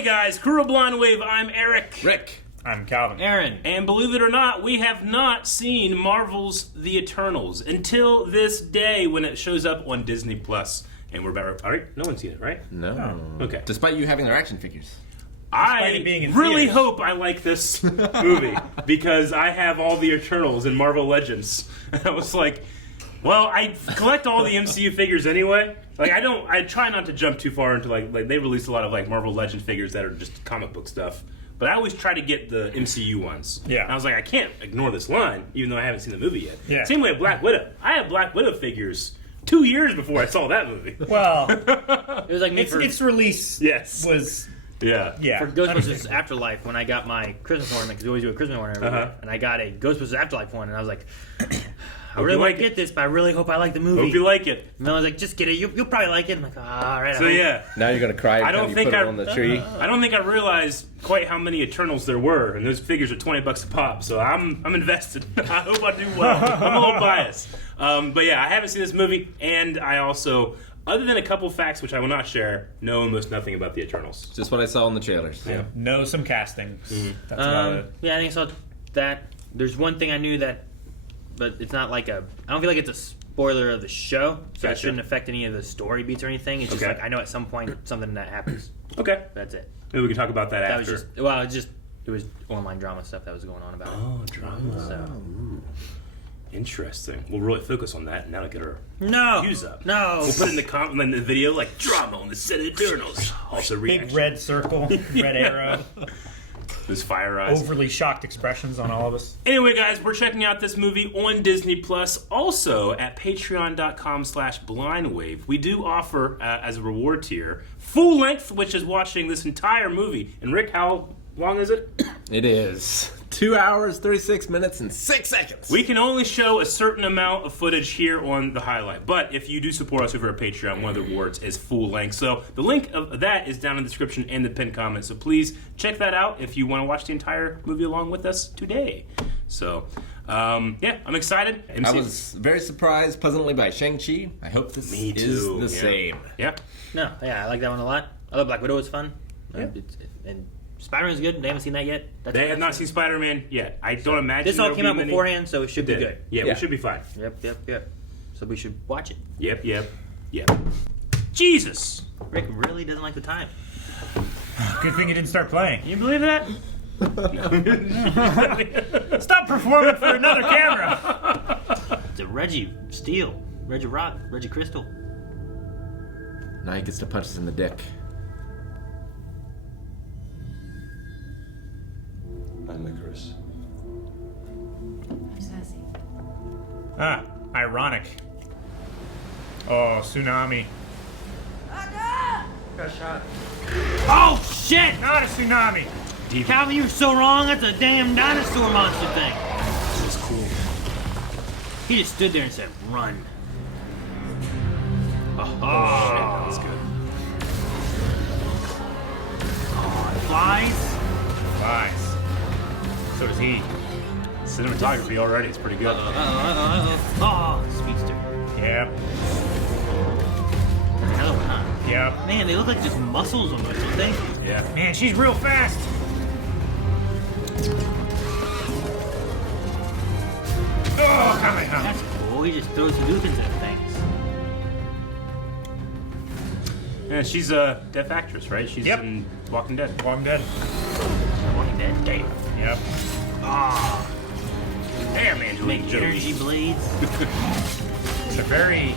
Hey guys, Crew of Blind Wave, I'm Eric. Rick. I'm Calvin. Aaron. And believe it or not, we have not seen Marvel's The Eternals until this day when it shows up on Disney Plus. And we're about, all right, no one's seen it, right? No. Oh, okay. Despite you having their action figures. I being in really theaters. hope I like this movie because I have all the Eternals and Marvel Legends. And I was like, well, I collect all the MCU figures anyway. Like I try not to jump too far into like they release a lot of like Marvel Legend figures that are just comic book stuff. But I always try to get the MCU ones. Yeah. And I was like, I can't ignore this line, even though I haven't seen the movie yet. Yeah. Same way with Black Widow. I have Black Widow figures 2 years before I saw that movie. Well, It was like me its release Yes. was Yeah. yeah. for Ghostbusters Afterlife when I got my Christmas ornament, because we always do a Christmas ornament every year, and I got a Ghostbusters Afterlife one, and I was like, I really you want like to get this, but I really hope I like the movie. Hope you like it. And I was like, just get it. You'll probably like it. I'm like, all right. So yeah. Now you're going to cry every I don't time you think put I- it on the tree. I don't think I realized quite how many Eternals there were, and those figures are $20 a pop. So I'm invested. I hope I do well. I'm a little biased, but yeah, I haven't seen this movie, and I also, other than a couple facts which I will not share, know almost nothing about the Eternals. Just what I saw in the trailers. Yeah. know some castings. That's about it. Yeah, I think I saw that. There's one thing I knew that, but it's not like a. I don't feel like it's a spoiler of the show, so Gotcha. it shouldn't affect any of the story beats or anything. It's just Okay. like I know at some point something that happens. Okay, That's it. maybe we can talk about that That after. was just it was online drama stuff that was going on about it. Oh, drama. So Interesting. We'll really focus on that, and that'll get our no, views up. no. We'll put in the video like drama on the set of Eternals. Also reaction. Big red circle, red arrow, Those fire eyes. overly shocked expressions on all of us. Anyway, guys, we're checking out this movie on Disney Plus. Also at patreon.com/blindwave. We do offer, as a reward tier, full length, which is watching this entire movie. And Rick, how long is it? It is 2 hours, 36 minutes, and 6 seconds. We can only show a certain amount of footage here on the highlight. But if you do support us over at Patreon, one of the rewards is full length. So the link of that is down in the description and the pinned comment. So please check that out if you want to watch the entire movie along with us today. So, yeah, I'm excited. I was very surprised pleasantly by Shang-Chi. I hope this Me is too, the yeah. same. Yeah. No, yeah, I like that one a lot. I thought Black Widow was fun. Yeah. And Spider-Man's good. They haven't seen that yet. They have not seen Spider-Man yet. I don't imagine This all there'll came be out many. beforehand, so it should be Did. good. Yeah, Yeah. we should be fine. Yep. So we should watch it. Yep. Jesus. Rick really doesn't like the time. Good thing you didn't start playing. Can you believe that? Stop performing for another camera. It's a Reggie Steel, Reggie Rock, Reggie Crystal. Now he gets to punch us in the dick. I'm Icarus. I'm sassy. Ah, ironic. Oh, tsunami. Oh shit! Not a tsunami. Calvin, you were so wrong. That's a damn dinosaur monster thing. This is cool. He just stood there and said, "Run." Oh, shit, that was good. Oh, it flies. Lies. So does he. Cinematography already is pretty good. Oh, speedster. Yep. Another one, huh? Yep. Man, they look like just muscles almost, don't they? Yeah. Man, she's real fast. Oh, come on. That's cool. He just throws Hadoukens at things. Yeah, she's a deaf actress, right? She's Yep. in Walking Dead. Walking Dead. Walking Dead. Damn. Yep. Ah, Damn, Angelina make Jolie. energy blades. It's a very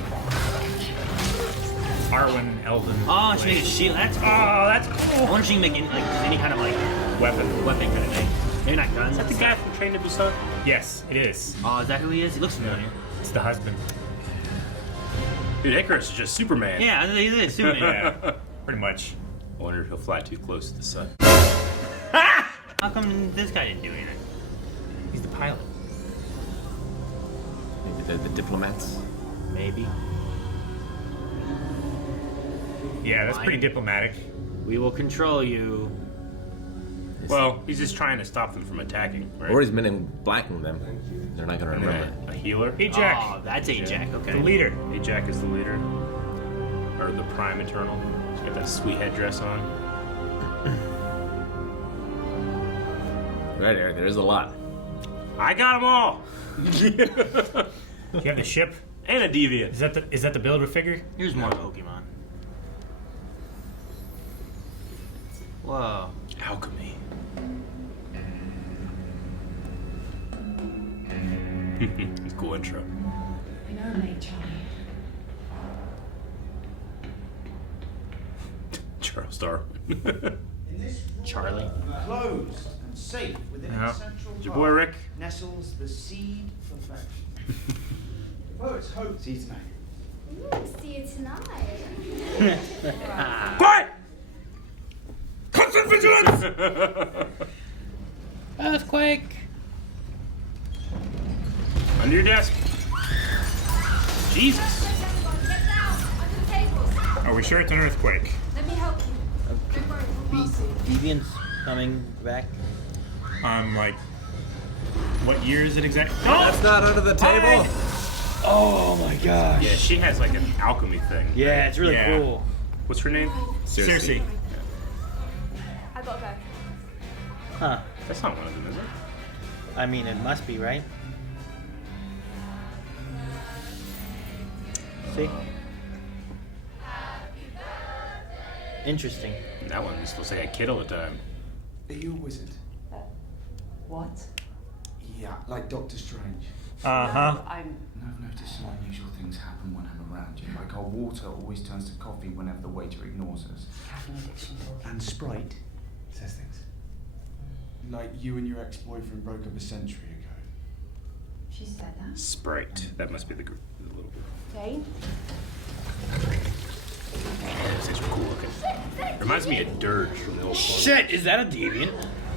Arwen Elven. Oh, she made a shield. That's cool. Oh, that's I cool. wonder if she can make any kind of like Weapon. weapon kind of thing. Maybe not guns. Is that the guy from Train to Busan? Yes, it is. Oh, is that who he is? He looks familiar. It's the husband. Dude, Icarus is just Superman. Yeah, he is. Superman. Yeah, pretty much. I wonder if he'll fly too close to the sun. How come this guy didn't do anything? He's the pilot. Maybe they're the diplomats. Maybe. Yeah, that's pretty diplomatic. We will control you. Well, he's just trying to stop them from attacking, right? Or he's men in blacking them. They're not going to And remember. then a healer. Ajax, Oh, that's Ajax. Okay. the leader. Ajax is the leader. Or the Prime Eternal. He's got that sweet headdress on. Anyway, there's a lot. I got them all. You have the ship. And a deviant. Is that the builder figure? Here's more Pokemon. Whoa. Alchemy. Cool intro. I know, mate, Charlie. Charles Darwin. Charlie. Closed and safe within Yeah. its central Your boy Rick. nestles the seed for perfection. Poets hope seeds man. See you tonight. Quiet! Constant vigilance! Earthquake. Under your desk. Jesus. Everyone, get down under the tables. Are we sure it's an earthquake? Let me help you. Don't worry, we'll pass it. Deviants coming back. Like, what year is it exactly? That's not under the table. Oh my gosh. Yeah, she has like an alchemy thing. Yeah, it's really Yeah. cool. What's her name? Cersei. I gotta go. Huh. That's not one of them, is it? I mean, it must be, right? See? Interesting. That one is supposed to say a kid all the time. Are you a wizard? What? Yeah, like Doctor Strange. Uh-huh. I'm. I've noticed some unusual things happen when I'm around you. Like our water always turns to coffee whenever the waiter ignores us. Caffeine addiction. And Sprite says things. Like you and your ex-boyfriend broke up a century ago. She said that. Sprite. That must be the group. The little group. Jane? Those things are cool looking. Reminds me of Dirge from the old Shit, is that a deviant?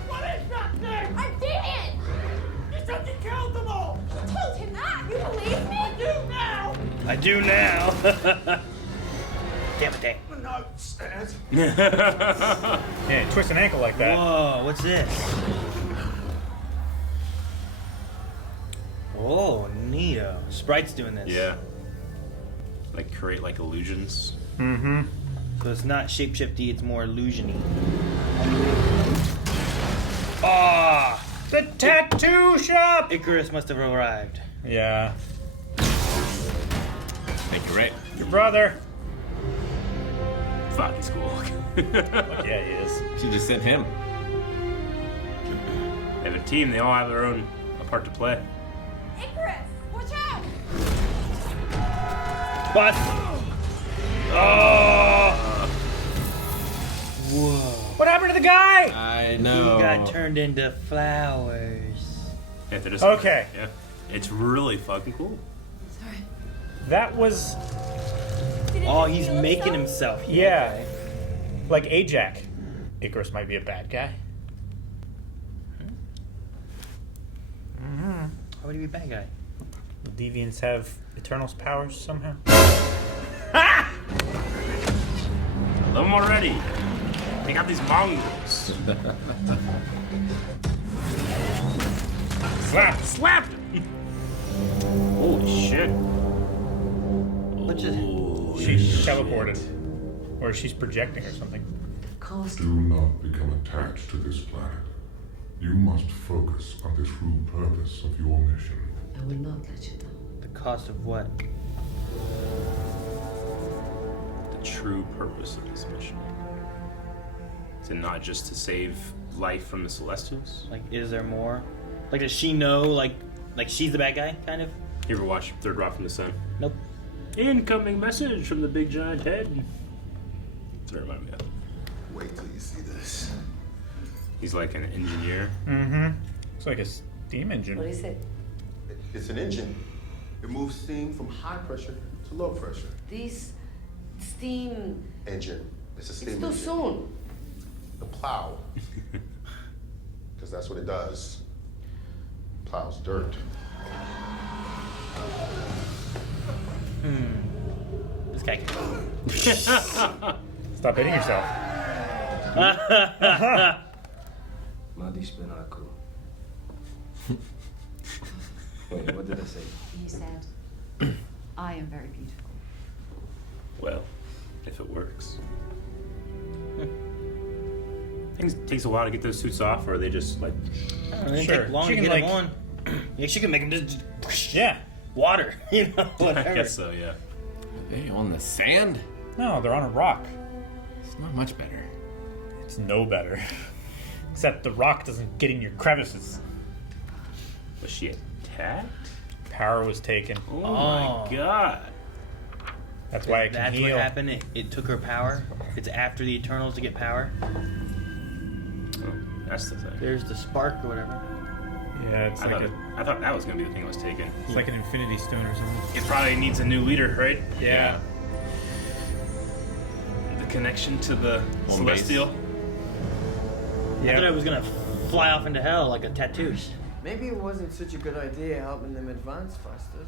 What is that thing? I didn't! You said you killed them all! You told him that! You believe me? I do now! I do now. Damn it, dang. No, upstairs. Yeah, twist an ankle like that. Whoa, what's this? Oh, neato. Sprite's doing this. Yeah. Like create like illusions. Mm-hmm. So it's not shapeshifty, it's more illusion-y. Ah! The tattoo shop! Icarus must have arrived. Yeah. Thank you, Ray. Your brother. Fuck, he's cool looking. Yeah, he is. She just sent him. They have a team, they all have their own part to play. Icarus! Watch out! What? Oh! Whoa. What happened to the guy? I He know. got turned into flowers. Yeah, they're just Okay. Yeah. It's really fucking cool. Sorry. That was, Oh, he's making himself. yeah, like Ajax. Icarus might be a bad guy. How would he be a bad guy? The deviants have Eternal's powers somehow. I love them already. They got these mongrels. Slap! Slapped him. Holy shit. Which is She's teleported. Or she's projecting or something. Cost. Do not become attached to this planet. You must focus on the true purpose of your mission. I will not let you down. the cost of what? The true purpose of this mission. Is it not just to save life from the Celestials? Like, is there more? Like, does she know, like she's the bad guy, kind of? You ever watch Third Rock from the Sun? Nope. Incoming message from the big giant head. That's what it reminded me of. Wait till you see this. He's like an engineer. Mm-hmm. It's like a steam engine. What is it? It's an engine. It moves steam from high pressure to low pressure. This steam. Engine. It's a steam It's too engine. soon. The plow. Because that's what it does. Plows dirt. This guy. Stop hitting yourself. Madi Spinaku. Wait, what did I say? You said, I am very beautiful. Well, if it works. Takes a while to get those suits off, or are they just like? I don't know, it Sure. take long She to can, get like- them on. Yeah, she can make them just Yeah. water, you know, whatever. I guess so. Yeah. They on the sand? No, they're on a rock. It's not much better. It's no better. Except the rock doesn't get in your crevices. Was she attacked? Power was taken. Oh, my god. That's why it can That's heal. what happened. It took her power. It's after the Eternals to get power. Oh, that's the thing. There's the spark or whatever. Yeah, it's I like thought that was gonna be the thing that was taken. it's like an Infinity Stone or something. It probably needs a new leader, right? Yeah. The connection to the Home base. Celestial. I thought Yeah. it was gonna fly off into hell like a tattoo. Maybe it wasn't such a good idea helping them advance faster.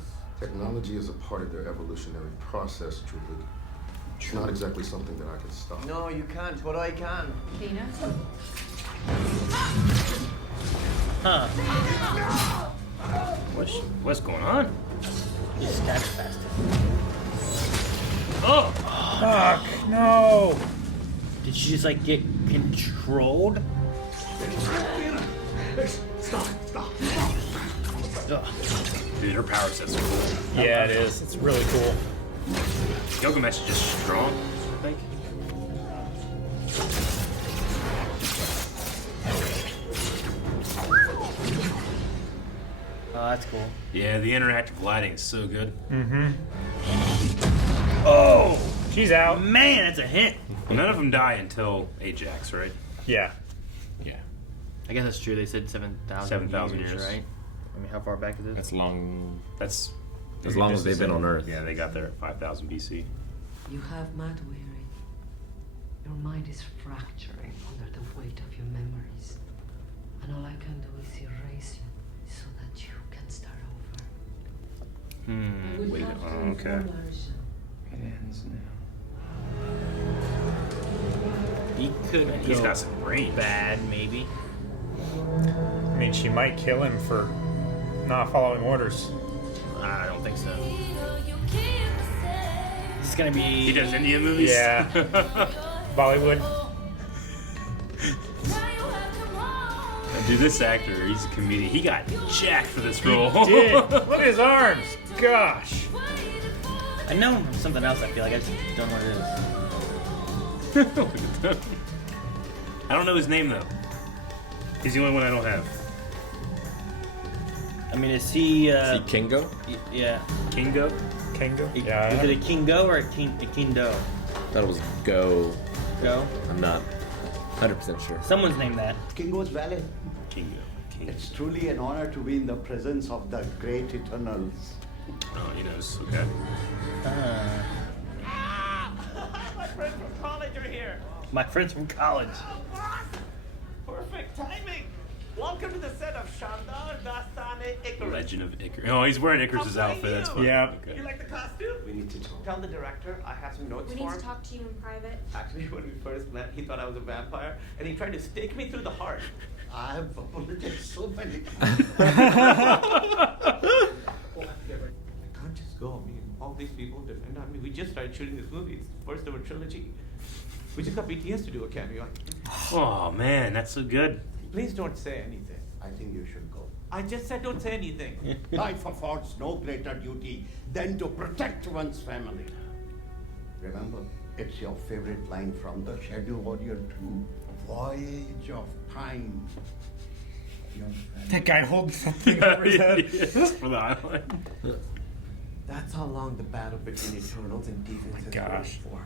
Technology is a part of their evolutionary process, Truly. It's not exactly something that I can stop. No, you can't, but I can. Dana? Huh. What's going on? You stabbed faster. Oh! Fuck, no! Did she just like get controlled? Ugh. Dude, her power sets are cool. Yeah, it is. It's really cool. Gilgamesh is just strong, I think. Oh, that's cool. Yeah, the interactive lighting is so good. Oh! She's out. Man, that's a hint. None of them die until Ajax, right? Yeah. Yeah. I guess that's true. They said 7,000 7,000 years, years. right? I mean, how far back is it? That's long. That's As long this as they've is been it. on Earth. Yeah, they got there at 5000 BC. You have mad weary. Your mind is fracturing under the weight of your memories. And all I can do is erase you so that you can start over. Wait a minute. Oh, okay. It ends now. He could And he's go got some range. bad, maybe. I mean, she might kill him for not following orders. I don't think so. It's gonna be. He does Indian movies? Yeah. Bollywood. Dude, this actor, he's a comedian. He got jacked for this role. He did. Look at his arms. Gosh. I know him from something else. I feel like I just don't know what it is. I don't know his name, though. He's the only one I don't have. I mean, is he? See Kingo? Yeah. Kingo? Kango? Is Yeah. it a Kingo or a Kindo? Thought it was Go. Go. I'm not 100% sure. Someone's named that. Kingo's Valley. Kingo. Kingo. It's truly an honor to be in the presence of the great Eternals. Oh, he knows. Okay. My friends from college are here. My friends from college. Perfect timing. Welcome to the set of Shandar Dastane Icarus. Legend of Icarus. Oh, he's wearing Icarus' outfit. That's funny. Yeah. Okay. You like the costume? We need to talk. Tell the director I have some notes We for need him. to talk to you in private. Actually, when we first met, he thought I was a vampire, and he tried to stake me through the heart. I have apologized so many times. I can't just go. I mean, all these people defend on me. We just started shooting this movie. It's the first of a trilogy. We just got BTS to do a cameo. Oh, man, that's so good. Please don't say anything. I think you should go. I just said don't say anything. Life affords no greater duty than to protect one's family. Remember, it's your favorite line from The Shadow Warrior 2, Voyage of Time. Young friend. That guy holding something over his head. Yes, for the island. That's how long the battle between Eternals and Demons has been gosh. for.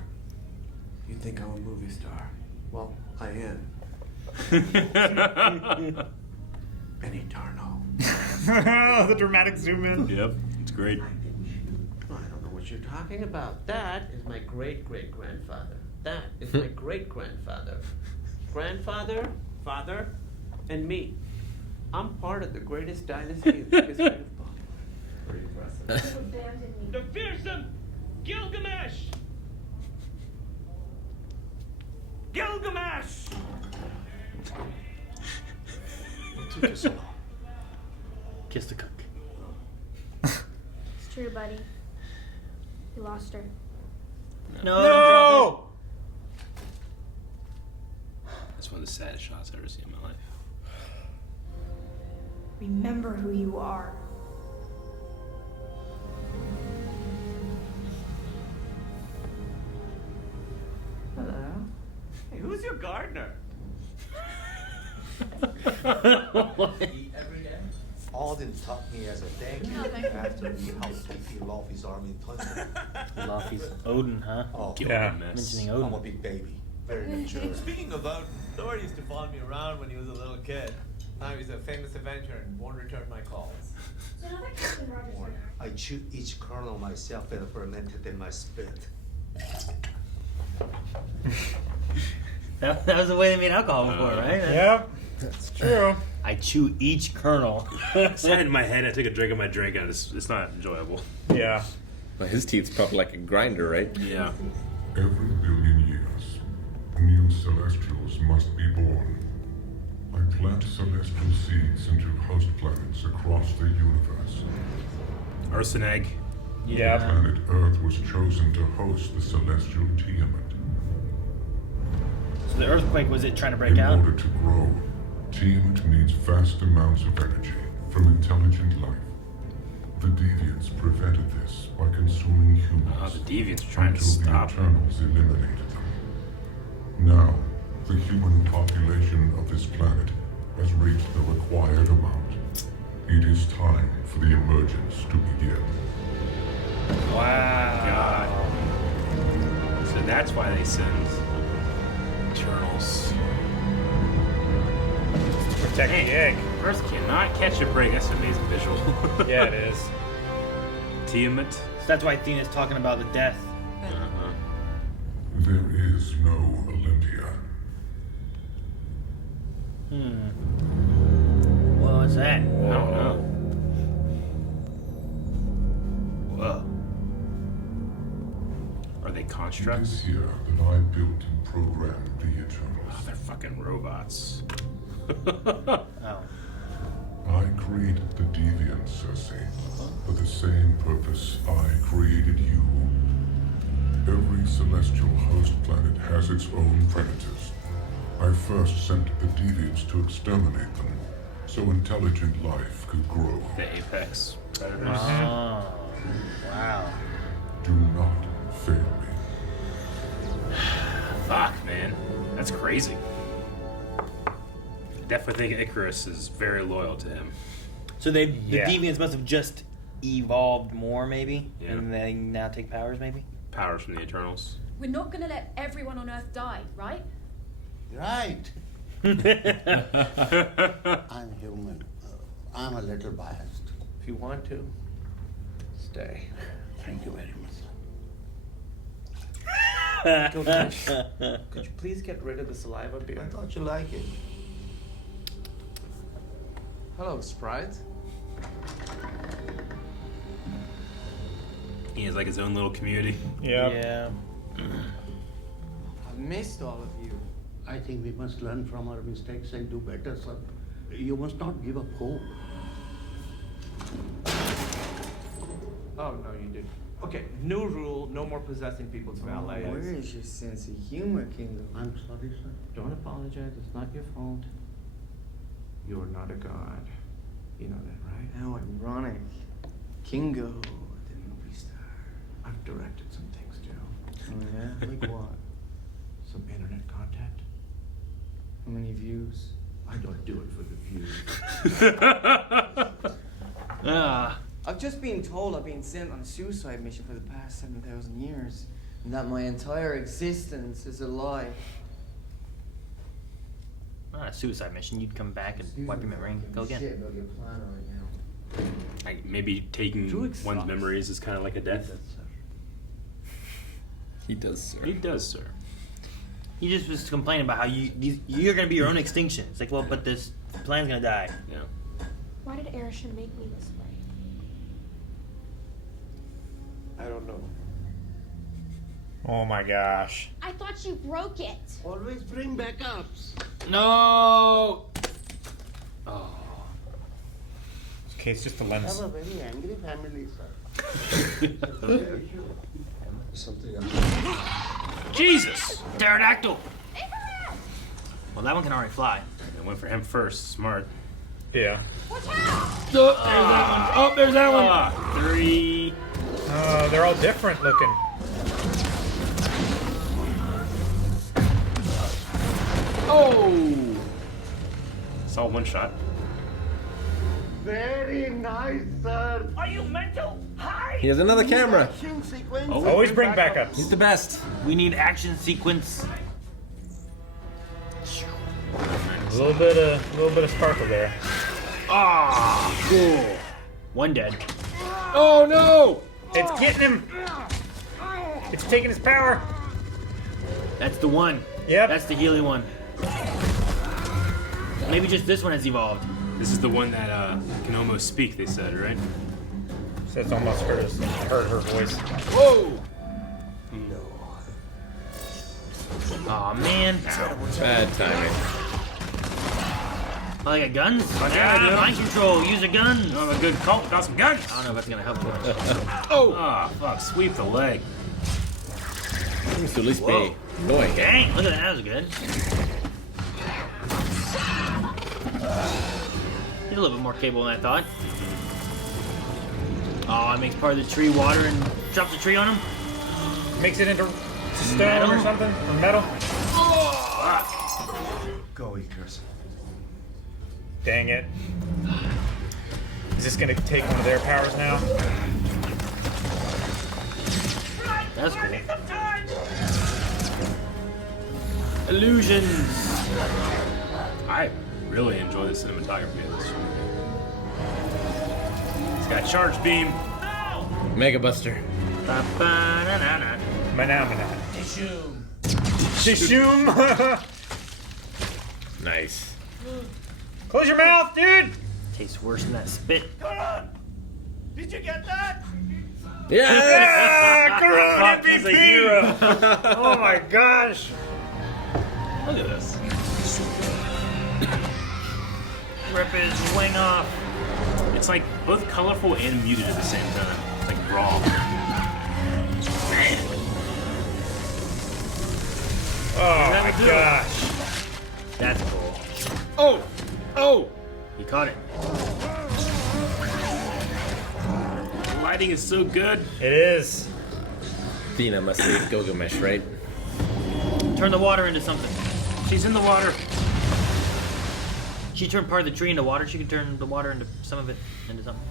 You think I'm a movie star? Well, I am. An Eternal. The dramatic zoom in. Yep, it's great. I don't know what you're talking about. That is my great-great-grandfather. That is my great-grandfather. Grandfather, father, and me. I'm part of the greatest dynasty in the history of Bollywood. Pretty impressive. The fearsome Gilgamesh! Gilgamesh! What took you so long? Kiss the cook. It's true, buddy. You lost her. No! No! That's when the saddest shots I've ever seen in my life. Remember who you are. Hello. Hey, who's your gardener? Alden taught me as a thank you after he helped defeat Laufey's army in Thunder. Laufey's Odin, huh? Oh, Yeah. Mentioning Odin. I'm a big baby. Very mature. Speaking of Odin, Thor used to follow me around when he was a little kid. Now he's a famous Avenger and won't return my calls. I chew each kernel myself and fermented in my spit. That was the way they made alcohol before, right? Yep, that's true. I chew each kernel. I sat in my head, I took a drink of my drink, and it's not enjoyable. Yeah. Well, his teeth's probably like a grinder, right? Yeah. Every billion years, new celestials must be born. I plant celestial seeds into host planets across the universe. Earth's an egg. Yeah. Planet Earth was chosen to host the celestial Tiamat. So the earthquake, was it trying to break In out? order to grow, Tiamat needs vast amounts of energy from intelligent life. The Deviants prevented this by consuming humans. The Deviants are trying to until stop the Eternals eliminated them. Now, the human population of this planet has reached the required amount. It is time for the emergence to begin. Wow. God. So that's why they send Eternals. Protect the egg. Earth cannot catch a break. That's an amazing visual. Yeah, it is. Tiamat. So that's why Athena's talking about the death. There is no Olympia. What was that? I don't know. Whoa. Are they It constructs? is here that I built and programmed the Eternals. Oh, they're fucking robots. Oh. I created the Deviants, Cersei, for the same purpose I created you. Every celestial host planet has its own predators. I first sent the Deviants to exterminate them, so intelligent life could grow. The apex predators. Oh. Wow. Do not fail me. Fuck, man. That's crazy. I definitely think Icarus is very loyal to him. So the Yeah. Deviants must have just evolved more, maybe? Yeah. And they now take powers, maybe? Powers from the Eternals. We're not gonna let everyone on Earth die, right? Right. I'm human. I'm a little biased. If you want to, stay. Thank you very much. Gilgamesh, could you please get rid of the saliva beer? I thought you liked it. Hello, Sprite. He has like his own little community. Yeah. I've missed all of you. I think we must learn from our mistakes and do better, sir. You must not give up hope. Oh, no, you didn't. Okay, new rule, no more possessing people's valets. Where is your sense of humor, Kingdom? I'm sorry, sir. Don't apologize, it's not your fault. You're not a god. You know that, right? How ironic. Kingo, the movie star. I've directed some things too. Oh yeah? Like what? Some internet content. How many views? I don't do it for the views. I've just been told I've been sent on a suicide mission for the past 7,000 years. And that my entire existence is a lie. Not a suicide mission. You'd come back and wipe your memory and go Shit again. about your plan right now. Like maybe taking Druids one's suck. memories is kind of like a death. He does, sir. He does, sir. He just was complaining about how you're going to be your own extinction. It's like, well, but this plan's going to die. Yeah. Why did Arishan make me this way? I don't know. Oh my gosh. I thought you broke it. Always bring backups. No! Oh. Okay, it's just a I lens. have a very angry family, sir. Something else. Jesus! Pterodactyl! Well, that one can already fly. They went for him first. Smart. Yeah. Oh, there's that one. 3. Oh, they're all different looking. Oh! It's all one shot. Very nice, sir. Are you mental? Hi! He has another camera. Action sequence. Always bring backups. He's the best. We need action sequence. A little bit of sparkle there. Ah, cool. One dead. Oh no! It's getting him. It's taking his power. That's the one. Yep. That's the Healy one. Maybe just this one has evolved. This is the one that can almost speak, they said, right? So it's almost heard her voice. Whoa! Aw, man. Bad timing. Oh, they got guns? yeah, I do. Mind control. Use a gun. You have a good cult, got some guns. I don't know if that's gonna help too much. Oh! Ah, fuck, sweep the leg. Seems to at least Whoa. be annoying. Dang, look at that. That was good. He's a little bit more capable than I thought. Oh, it makes part of the tree water and drops the tree on him. Makes it into stone Metal? or something? Or metal? Go, Icarus. Dang it. Is this gonna take one of their powers now? That's cool. Illusions. I really enjoy the cinematography of this film. It's got charge beam. Mega Buster. Ba-ba-na-na-na. Manamana. Dishoom. Dishoom! Nice. Close your mouth, dude! Tastes worse than that spit. Come on! Did you get that? Yes! Yeah! Corona Fuck, he's a hero. MVP! Oh my gosh! Look at this. Rip his wing off. It's like both colorful and muted at the same time. It's like raw. Oh my gosh. That's cool. Oh! Oh! He caught it. The lighting is so good. It is. Athena must be Gilgamesh, right? Turn the water into something. She's in the water. She turned part of the tree into water. She can turn the water into some of it into something.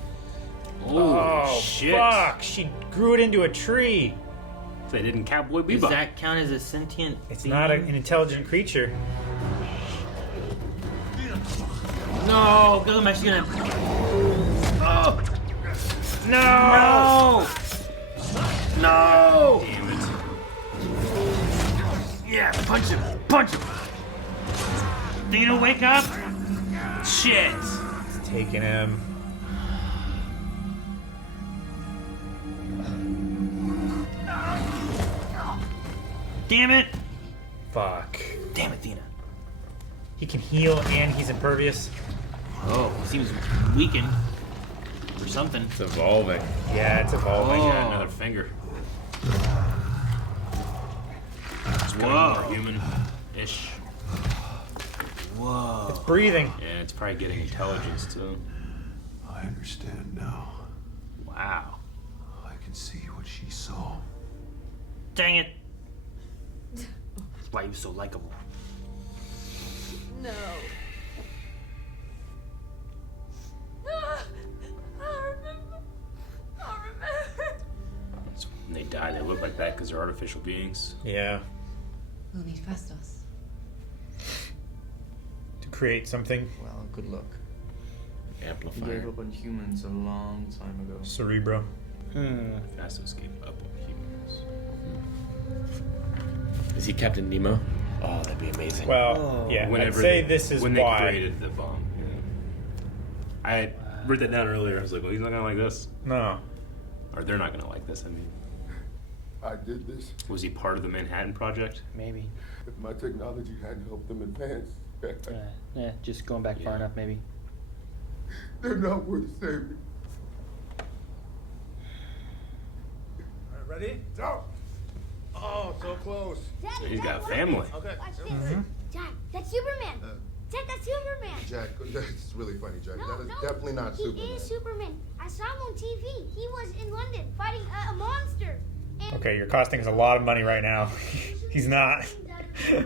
Oh, shit. fuck. She grew it into a tree. They didn't Cowboy Does Bebop. that count as a sentient It's being? not an intelligent creature. No, Gilgamesh is gonna. Oh! No! No! Damn it. Yeah, punch him! Punch him! Dana, wake up! Shit. It's taking him. Damn it! Fuck. Damn it, Dina. He can heal and he's impervious. Oh, he seems weakened. Or something. It's evolving. Yeah, it's evolving. I got another finger. It's becoming more human-ish. Whoa. It's breathing. Yeah, it's probably getting intelligence too. I understand now. Wow. I can see what she saw. Dang it. That's why he was so likable. No. I remember. It's when they die, they look like that because they're artificial beings. Yeah. We'll meet Fastos. To create something. Well, good luck. He Amplifier. gave up on humans a long time ago. Cerebro. Fastos gave up on humans. Is he Captain Nemo? Oh, that'd be amazing. Well, yeah. Whenever I'd say they- this is when why. they created the bomb. Yeah. I wrote that down earlier. I was like, well, he's not gonna like this. No. Or they're not gonna like this. I mean, I did this. was he part of the Manhattan Project? Maybe. If my technology hadn't helped them advance, Yeah, just going back far enough, maybe. they're not worth saving. Ready? Go! Oh, so close. He's got family. Okay. Watch this. Jack, that's Superman. Jack, that's Superman. Jack, that's really funny, Jack. No, that is no, definitely not he Superman. is Superman. I saw him on TV. He was in London fighting a monster. And Okay, you're costing us a lot of money right now. He's not. I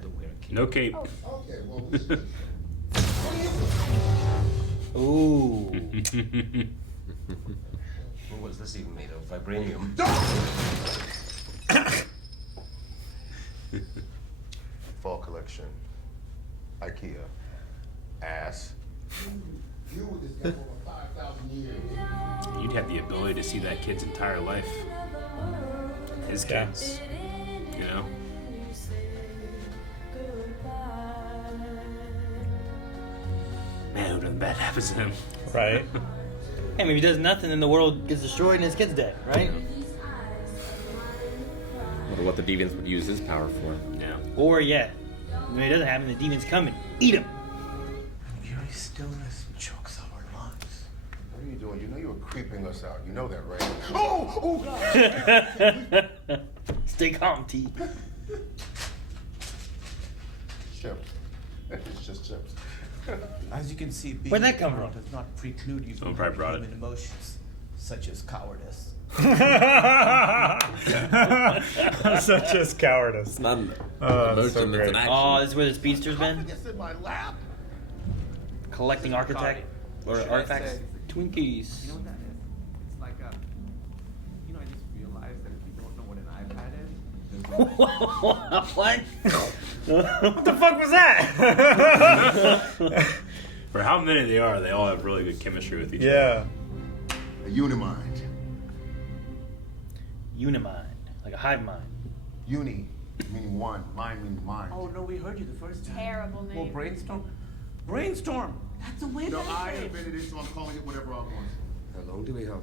don't wear a cape. No cape. Okay, well, Ooh. Well, what's this even made of? Vibranium. Fall collection. IKEA. Ass. You with this guy for over 5,000 years. You'd have the ability to see that kid's entire life. His kids. You know? Man, who done bad happens to him? Right. Hey, maybe he does nothing and the world gets destroyed and his kid's dead, right? I wonder what the deviants would use his power for. Yeah. Or, yeah, when it doesn't happen, the demons come and eat him. Eerie stillness chokes our lungs. What are you doing? You know you were creeping us out. You know that, right? Oh, God! Stay calm, T. Chips. It's just chips. As you can see, being Where'd that come eternal from? does not preclude you from Someone probably having brought it. human emotions, such as cowardice. Such as cowardice. It's not an Oh, emotion, that's so it's great. an action. Oh, this is where the speedster's been? It's in my lap. Collecting architect or Should I artifacts? say- Twinkies. You know what that is? It's like I just realized that if you don't know what an iPad is, What? What the fuck was that? For how many they are, they all have really good chemistry with each other. Yeah. A unimind. Unimind. Like a hive mind. Uni meaning one. Mind meaning mind. oh no, we heard you the first time. Terrible name. Well, brainstorm. Brainstorm. That's a way No, better I name. invented it, so I'm calling it whatever I want. How long do we have?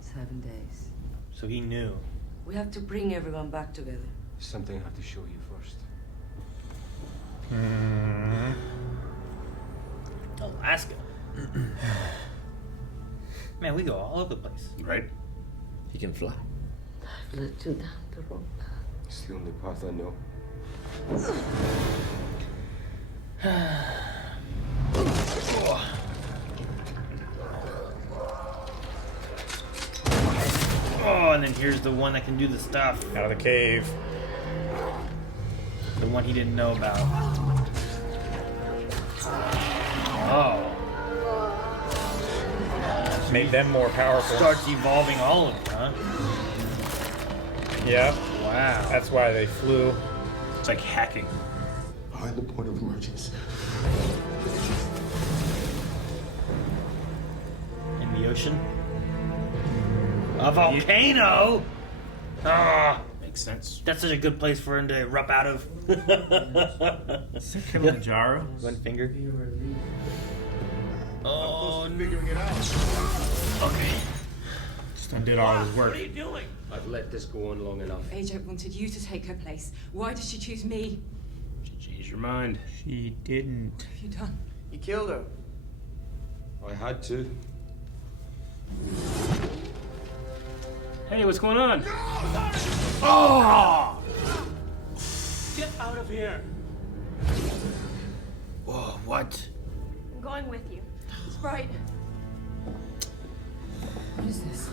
7 days. So he knew. We have to bring everyone back together. Something I have to show you first. Alaska. Man, we go all over the place. Right? He can fly. I've let you down the wrong path. It's the only path I know. Oh, and then here's the one that can do the stuff. Out of the cave. The one he didn't know about. Oh. Made them more powerful. Starts evolving all of them, huh? Yeah. Wow. That's why they flew. It's like hacking. Behind the point of emergence. In the ocean? A volcano? Ah, Makes sense. that's such a good place for him to erupt out of. Is it Kilimanjaro? One finger. Oh, Figuring it out. okay. Just undid all his work. What are you doing? I've let this go on long enough. AJ wanted you to take her place. Why did she choose me? Change your mind. She didn't. What have you done? You killed her. I had to. Hey, what's going on? Oh! Get out of here. Whoa, what? I'm going with you. Right. What is this?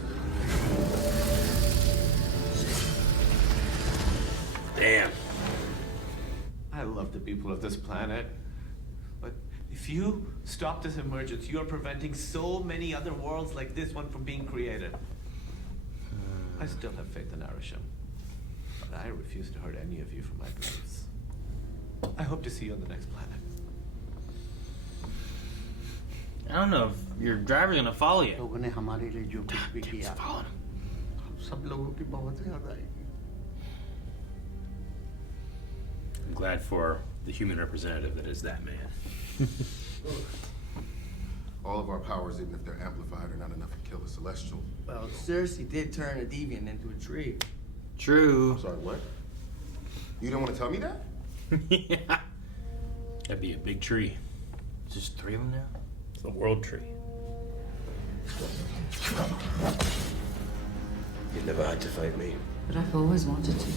Damn. I love the people of this planet. But if you stop this emergence, you are preventing so many other worlds like this one from being created. I still have faith in Arisham. But I refuse to hurt any of you from my place. I hope to see you on the next planet. I don't know if your driver's gonna follow you. लोगों ने हमारे लिए जो कुछ भी किया Following him. हम सब लोगों की बहुत याद आएगी I'm glad for the human representative that is that man. All of our powers, even if they're amplified, are not enough to kill the Celestial. Well, Cersei did turn a deviant into a tree. True. I'm sorry, what? You don't want to tell me that? Yeah. That'd be a big tree. Just 3 of them now? It's the world tree. You never had to fight me. But I've always wanted to.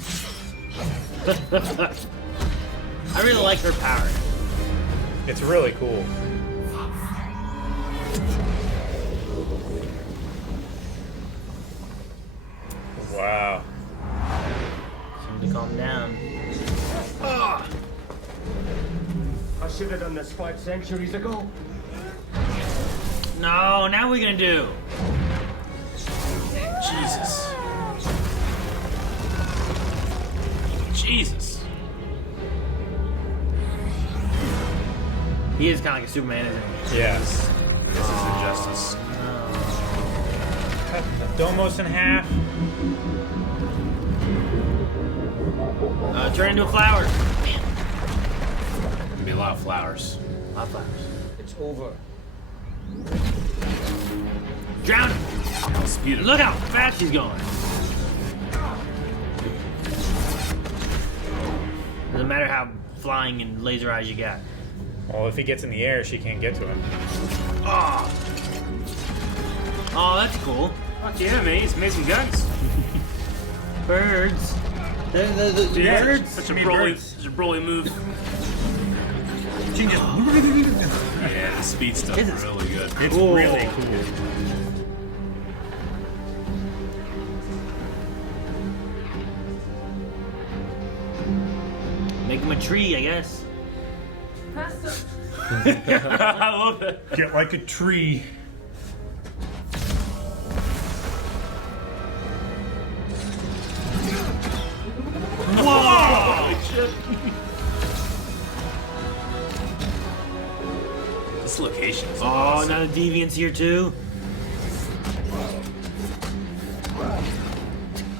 I really like her power. It's really cool. Wow. Somebody calm down. I should have done this 5 centuries ago. No, now what are we gonna do? Jesus. Jesus. He is kind of like a Superman, isn't he? Yes. This is injustice. Cut the Domos in half. Turn into a flower. Gonna be a lot of flowers. A lot of flowers. It's over. Drown him. Speed him. Look how fast he's going. Doesn't matter how flying and laser eyes you got. Well, if he gets in the air, she can't get to him. Oh, oh, that's cool. Fuck yeah, man. He's made some guns. Birds. The Yeah, birds. Such a Broly move. Yeah, the speed stuff is really good. It's really cool. Make him a tree, I guess. I love it. Get like a tree. Whoa! Shit. This location is awesome. Now the Deviant's here too.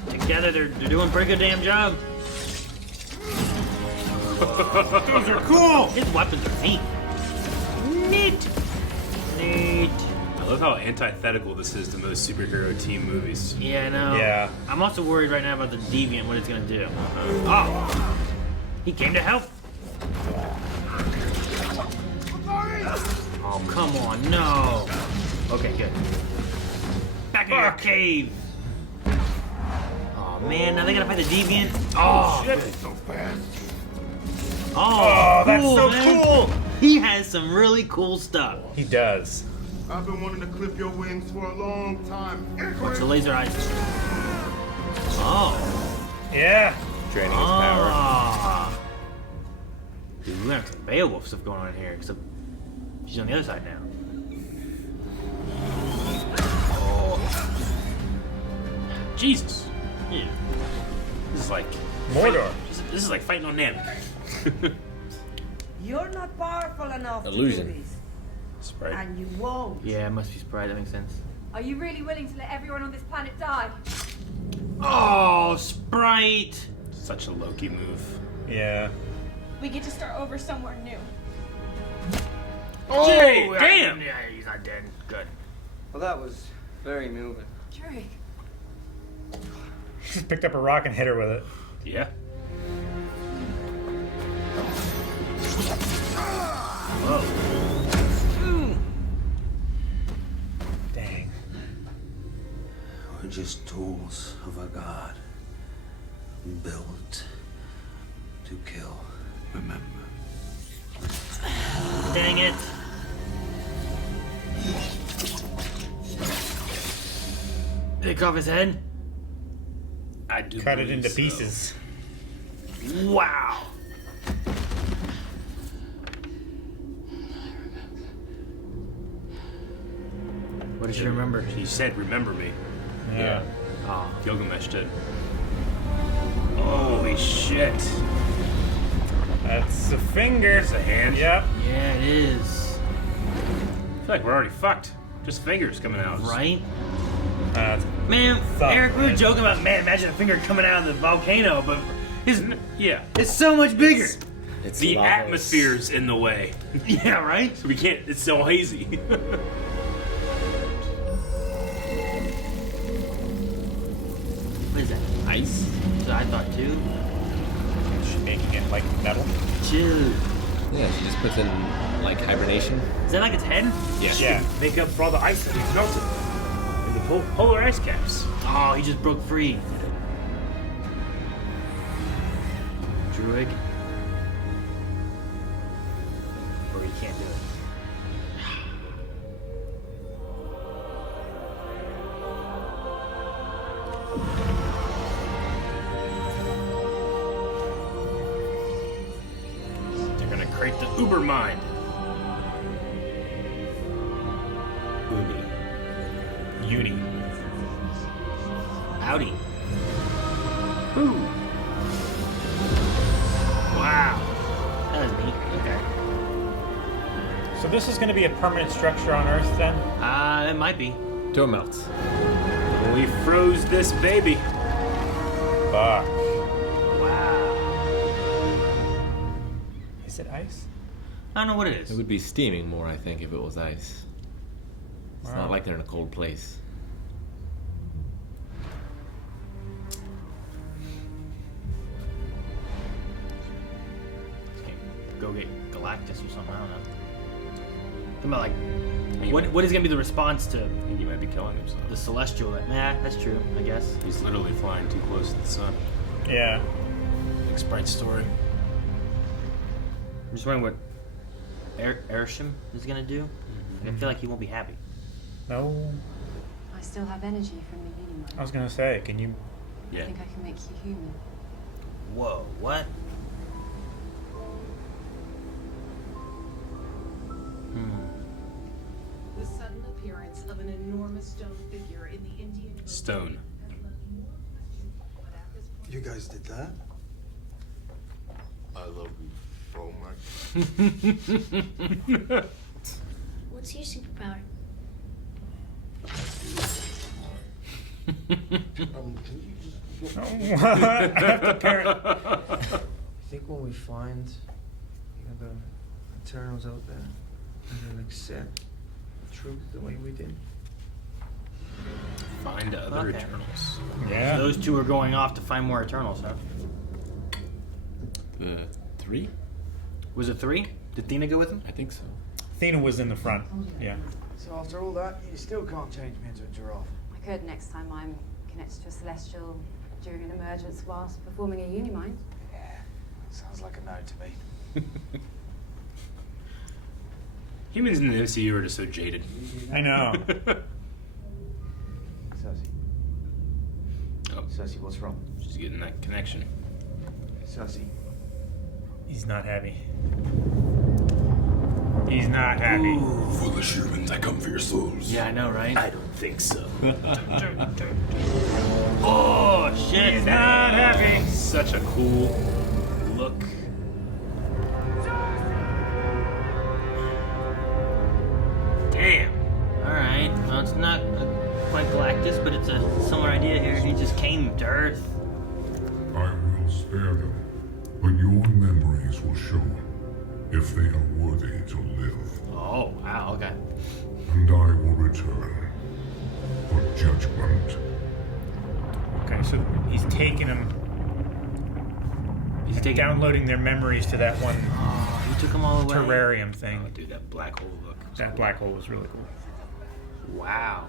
Together, they're doing a pretty good damn job. Those are cool. His weapons are neat. Neat. Neat. I love how antithetical this is to most superhero team movies. Yeah, I know. Yeah. I'm also worried right now about the Deviant, what it's gonna do. Oh! He came to help! Oh, come on, no! Okay, good. Back in your cave! Oh man, now they gotta fight the Deviant? Oh! Shit. So fast. Oh, that's cool, so man. cool! He has some really cool stuff. He does. I've been wanting to clip your wings for a long time. What's the laser eyes? Oh. Yeah. Draining his power. Ah. Dude, we have some Beowulf stuff going on here, except she's on the other side now. Oh. Jesus. Yeah. This is like Mordor. This is like fighting on Namek. You're not powerful enough Illusion. to do this. Sprite. And you won't. Yeah, it must be Sprite, that makes sense. Are you really willing to let everyone on this planet die? Oh, Sprite! Such a Loki move. Yeah. We get to start over somewhere new. Oh, Jay, damn! Yeah, he's not dead. Good. Well, that was very moving. Drake. Just picked up a rock and hit her with it. Yeah. Whoa. Dang. We're just tools of a god. Built to kill. Remember. Dang it. Take off his head? I do Cut it believe into so. pieces. Wow. What did she remember? She said, "Remember me." Yeah. Oh. Gilgamesh did. Holy shit! That's a finger. It's a hand. Yep. Yeah, it is. I feel like we're already fucked. Just fingers coming out. Right? Man, Eric, we were joking about, man, imagine a finger coming out of the volcano, but yeah, it's so much bigger. It's the lava. atmosphere's in the way. Yeah, right? So we can't. It's so hazy. What is that? Ice? So I thought too. She's making it like metal. Chill. Yeah, she just puts in like hibernation. Is that like its head? Yeah. Yeah. Make up for all the ice that he's melted. And the polar ice caps. Oh, he just broke free. Druig. Or you can't do it. They're gonna create the Uber mind. Uni. Howdy. Ooh. Wow. That was neat. Okay. So this is going to be a permanent structure on Earth then? It might be. Till it melts. We froze this baby. Fuck. Wow. Is it ice? I don't know what it is. It would be steaming more, I think, if it was ice. It's Wow. not like they're in a cold place. Go get Galactus or something. I don't know. Think about like, what is gonna be the response to? I think he might be killing himself. The Celestial. Nah, that's true. I guess. He's literally flying too close to the sun. Yeah. Like Sprite's story. I'm just wondering what Ersham is gonna do. Like, I feel like he won't be happy. No. I still have energy from the Unimind. I was going to say, can you... I think I can make you human. Whoa, what? The sudden appearance of an enormous stone figure in the Indian Stone. You guys did that? I love you so much. What's your superpower? I think when we find the Eternals out there, they'll accept the truth the way we did. Find other Okay. Eternals. Yeah. So those two are going off to find more Eternals, huh? The 3? Was it 3? Did Thena go with him? I think so. Athena was in the front. Yeah. So after all that, you still can't change me into a giraffe. I could next time I'm connected to a Celestial during an emergence whilst performing a Unimind. Sounds like a no to me. Humans in the MCU are just so jaded. I know. Cersei. Oh. Cersei, what's wrong? She's getting that connection. Cersei. He's not happy. He's not happy. Foolish humans, I come for your souls. Yeah, I know, right? I don't think so. Oh, shit. He's not happy. Such a cool look. Damn. Alright. Well, it's not quite Galactus, but it's a similar idea here. He just came to Earth. I will spare them, but your memories will show if they are worthy to live. Oh, wow, okay. And I will return for judgment. Okay, so he's taking them. He's downloading their memories to that one Oh, he took them all away. terrarium thing. Oh, dude, that black hole look. That black hole was really cool. Wow.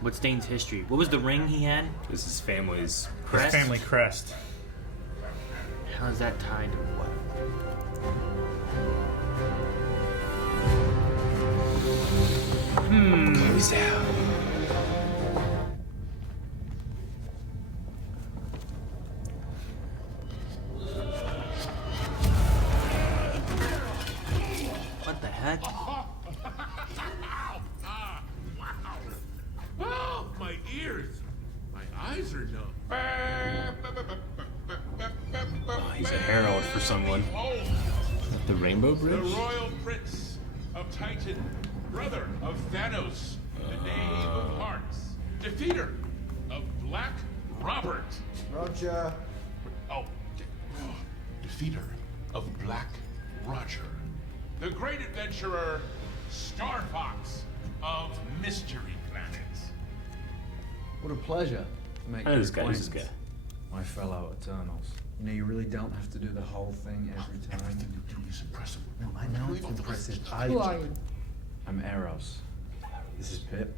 What's Dane's history? What was the ring he had? This is family's His crest. family crest. How is that tied to what? Close down. What the heck? Oh, my ears. My eyes are numb. Oh, he's a herald for someone. The Rainbow The Bridge? royal prince of Titan, brother of Thanos, the knave of hearts, defeater of Black Robert. Roger. Oh, defeater of Black Roger. The great adventurer, Star Fox of Mystery Planet. What a pleasure to make Who's your this guy? Who's this acquaintance, guy? my fellow Eternals. You know, you really don't have to do the whole thing every time. Everything you do is impressive. No, I know it's impressive. Who are you? I'm Eros. This is Pip.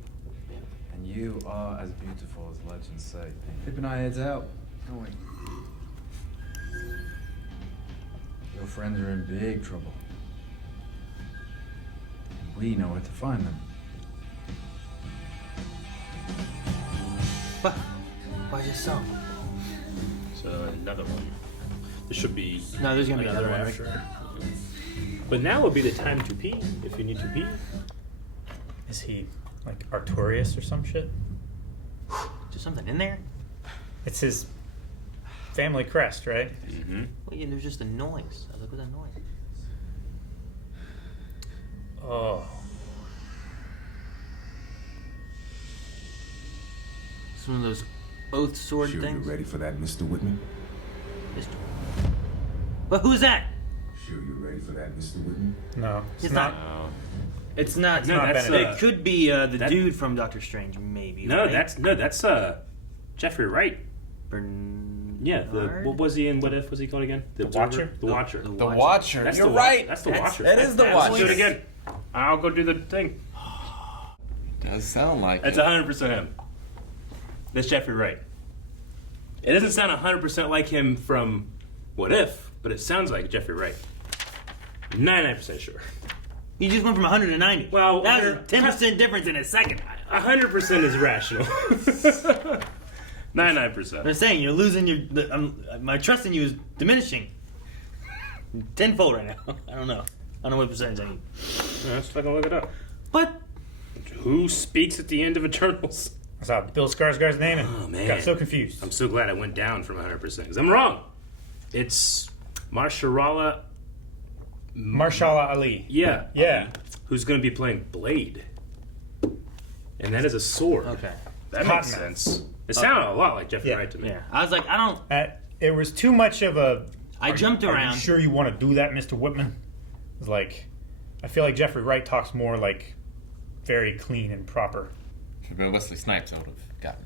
And you are as beautiful as legends say. Pip and I heads out, don't we? Your friends are in big trouble. We know where to find them. Why is it so? So another one. There should be No, there's gonna be another one, right? after. But now would be the time to pee if you need to pee. Is he like Artorias or some shit? There's something in there? It's his family crest, right? Mm-hmm. Well, yeah, there's just a noise. I was like, what's that noise? Oh. It's one of those oath sword Sure things. you ready for that, Mr. Whitman? But who's that? Sure you ready for that, Mr. Whitman? No, It's not. It's not. No, that's it could be the that- dude from Doctor Strange, maybe. No, right? that's Jeffrey Wright. Yeah, what was he in? What if was he called again? The Watcher? The Watcher. The Watcher. That's You're the right. That's the Watcher. That is the Let's Watcher. do it again. I'll go do the thing. Does sound like That's it. 100% him. That's Jeffrey Wright. It doesn't sound 100% like him from What If, but it sounds like Jeffrey Wright. 99% sure. You just went from 100 to 90. Well, that was a 10% difference in a second. 100% is rational. 99%. I'm saying you're losing your. My trust in you is diminishing. Tenfold right now. I don't know. I don't know what percentage I need. Let's fucking look it up. But who speaks at the end of Eternals? I saw Bill Skarsgård's name and Oh man, got so confused. I'm so glad I went down from 100% because I'm wrong. It's Marshala Ali. Yeah. Yeah. Who's going to be playing Blade? And that is a sword. Okay. That makes sense. It sounded a lot like Jeffrey Wright to me. Yeah. I was like, I don't. It was too much of a. I jumped Are around. you sure you want to do that, Mr. Whitman? It was like, I feel like Jeffrey Wright talks more like very clean and proper. Should have been Wesley Snipes. I would have gotten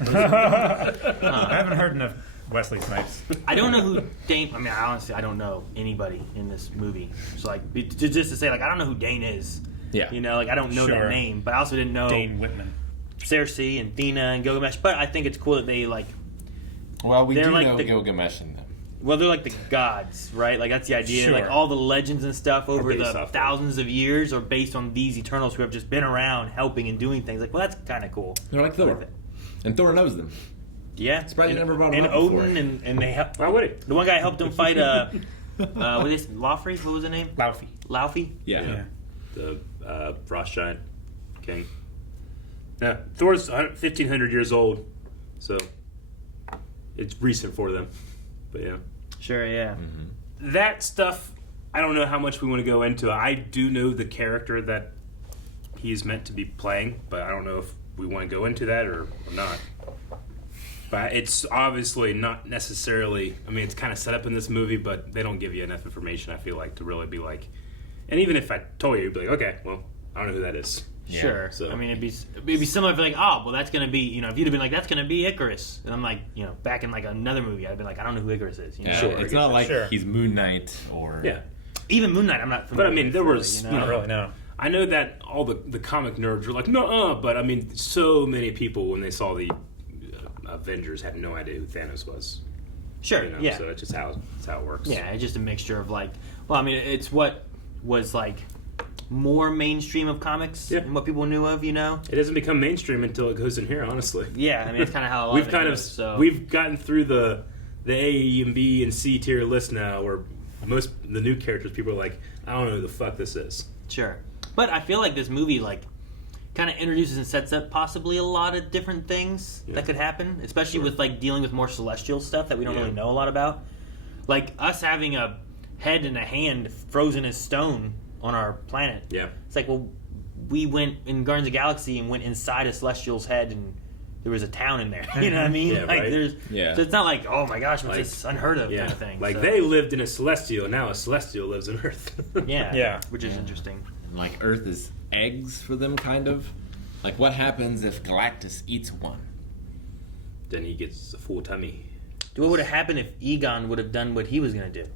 it. I haven't heard enough Wesley Snipes. I don't know who Dane. I mean, honestly, I don't know anybody in this movie. So like, just to say, like, I don't know who Dane is. Yeah. You know, like I don't know Sure. their name, but I also didn't know Dane Whitman. Cersei and Thena and Gilgamesh. But I think it's cool that they like. Well, we They're do like know the- Gilgamesh and them. Well, they're like the gods, right? Like that's the idea. Sure. Like all the legends and stuff over based the off thousands of years are based on these Eternals who have just been around helping and doing things. Like, well, that's kind of cool. They're like Thor. And Thor knows them. Yeah, Surprised you and, never brought him and up before. Odin and they help. Why would it? The one guy helped him fight what is Laufey? What was the name? Laufey. Laufey. Yeah. The Frost Giant King. Yeah, Thor's 1,500 years old, so it's recent for them. But yeah. Sure. Yeah. That stuff, I don't know how much we want to go into. I do know the character that he's meant to be playing, but I don't know if we want to go into that or not. But it's obviously not necessarily, I mean, it's kind of set up in this movie, but they don't give you enough information, I feel like, to really be like, and even if I told you, you'd be like, okay, well, I don't know who that is. Sure. So. I mean, it'd be similar if like, oh, well, that's gonna be, you know, if you'd have been like, that's gonna be Icarus, and I'm like, you know, back in like another movie, I'd have been like, I don't know who Icarus is. You know? Yeah, Sure, it's I not guess. like Sure. he's Moon Knight or... Yeah. Even Moon Knight, I'm not familiar But I mean, there with, was, you you know? know, Not really, no. I know that all the comic nerds were like, no, but I mean, so many people when they saw the Avengers had no idea who Thanos was. Sure. You know? Yeah. So it's just how it works. Yeah, it's just a mixture of like, well, I mean, it's what was like more mainstream of comics and what people knew of, you know. It doesn't become mainstream until it goes in here, honestly. Yeah, I mean, it's kind of how a lot we've of it kind goes, of so. we've gotten through the A and B and C tier list now, where most the new characters people are like, I don't know who the fuck this is. Sure, but I feel like this movie like kind of introduces and sets up possibly a lot of different things that could happen, especially with like dealing with more celestial stuff that we don't really know a lot about. Like us having a head and a hand frozen as stone on our planet. Yeah. It's like, well, we went in Guardians of the Galaxy and went inside a celestial's head and there was a town in there. You know what I mean? Yeah, like right? there's Yeah. so it's not like, oh my gosh, what's Like, this unheard of kind of thing. Like so. they lived in a celestial, now a celestial lives in Earth. Yeah. Which is interesting. Like Earth is eggs for them, kind of. Like what happens if Galactus eats one? Then he gets a full tummy. What would have happened if Egon would have done what he was going to do?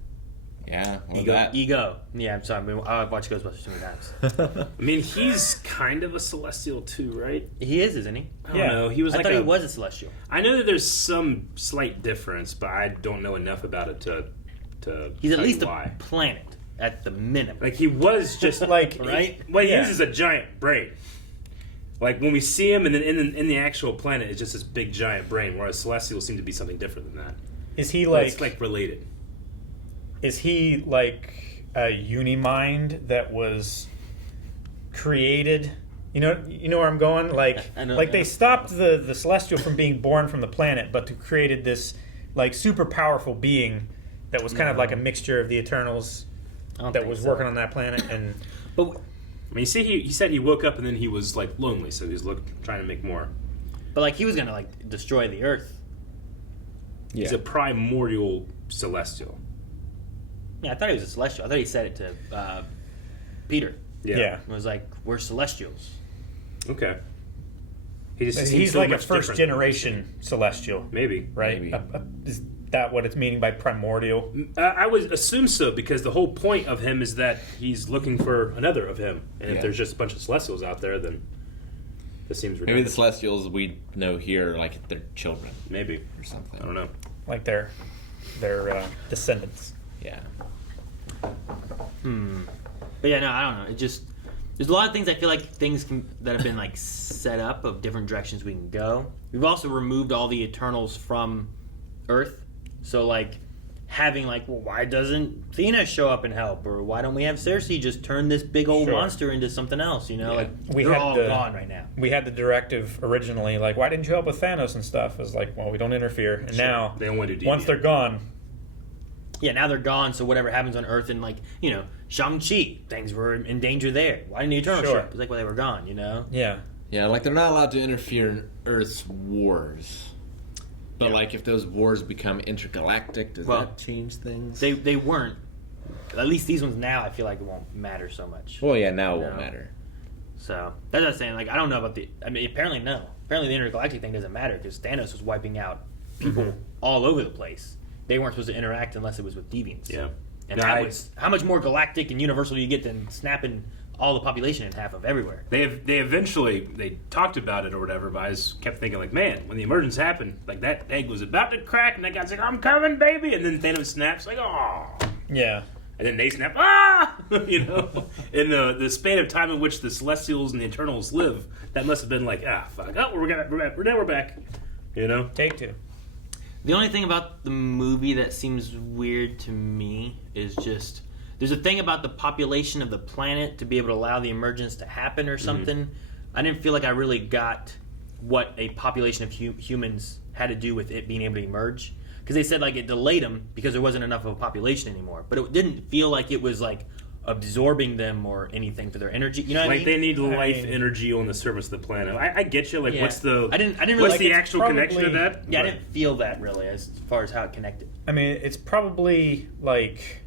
Yeah, well, Ego. that. Ego. Yeah, I'm sorry. I've watched Ghostbusters too many times. I mean, he's kind of a celestial too, right? He is, isn't he? I don't know. He was I like thought he was a celestial. I know that there's some slight difference, but I don't know enough about it to to. He's at tell least you why. a planet at the minimum. Like he was just like right. What he is a giant brain. Like when we see him, and then in the actual planet, it's just this big giant brain. Whereas Celestials seem to be something different than that. Is he But it's like related? Is he like a unimind that was created? You know where I'm going. Like they stopped the Celestial from being born from the planet, but created this like super powerful being that was kind of like a mixture of the Eternals that was working on that planet. And but I mean, he said he woke up and then he was like lonely, so he's trying to make more. But like he was gonna like destroy the Earth. Yeah. He's a primordial Celestial. Yeah, I thought he was a Celestial. I thought he said it to Peter. Yeah. It was like, we're Celestials. Okay. He's like a first generation Celestial. Maybe. Right? Maybe. Is that what it's meaning by primordial? I would assume so, because the whole point of him is that he's looking for another of him. And if there's just a bunch of Celestials out there, then this seems ridiculous. Maybe the Celestials we know here are like their children. Maybe. Or something. I don't know. Like their descendants. Yeah. But yeah, no, I don't know. It just there's a lot of things I feel like that have been like set up of different directions we can go. We've also removed all the Eternals from Earth, so like having like, well, why doesn't Athena show up and help, or why don't we have Cersei just turn this big old monster into something else? You know, like they're all gone right now. We had the directive originally, like, why didn't you help with Thanos and stuff? It was like, well, we don't interfere. And now, they only do once they're gone. Yeah, now they're gone, so whatever happens on Earth, and like, you know, Shang-Chi, things were in danger there. Why didn't the Eternals show up? It's like, well, they were gone, you know? Yeah. Yeah, like they're not allowed to interfere in Earth's wars. But like if those wars become intergalactic, does that change things? They weren't. At least these ones now, I feel like it won't matter so much. Well, yeah, now it won't matter. So that's what I'm saying. Like, I don't know about apparently no. Apparently the intergalactic thing doesn't matter because Thanos was wiping out people all over the place. They weren't supposed to interact unless it was with deviants. Yeah. And how much more galactic and universal do you get than snapping all the population in half of everywhere? They eventually talked about it or whatever, but I just kept thinking like, man, when the emergence happened, like that egg was about to crack, and that guy's like, I'm coming, baby, and then Thanos snaps like, oh. Yeah. And then they snap, ah! You know, in the span of time in which the Celestials and the Eternals live, that must have been like, fuck, we're back. You know, take two. The only thing about the movie that seems weird to me is just there's a thing about the population of the planet to be able to allow the emergence to happen or something. I didn't feel like I really got what a population of humans had to do with it being able to emerge. Because they said like it delayed them because there wasn't enough of a population anymore. But it didn't feel like it was like absorbing them or anything for their energy. You know what I mean? Like they need life energy on the surface of the planet. I get you. Like, what's the I didn't really what's like the actual connection to that? Yeah, I didn't feel that really as far as how it connected. I mean, it's probably like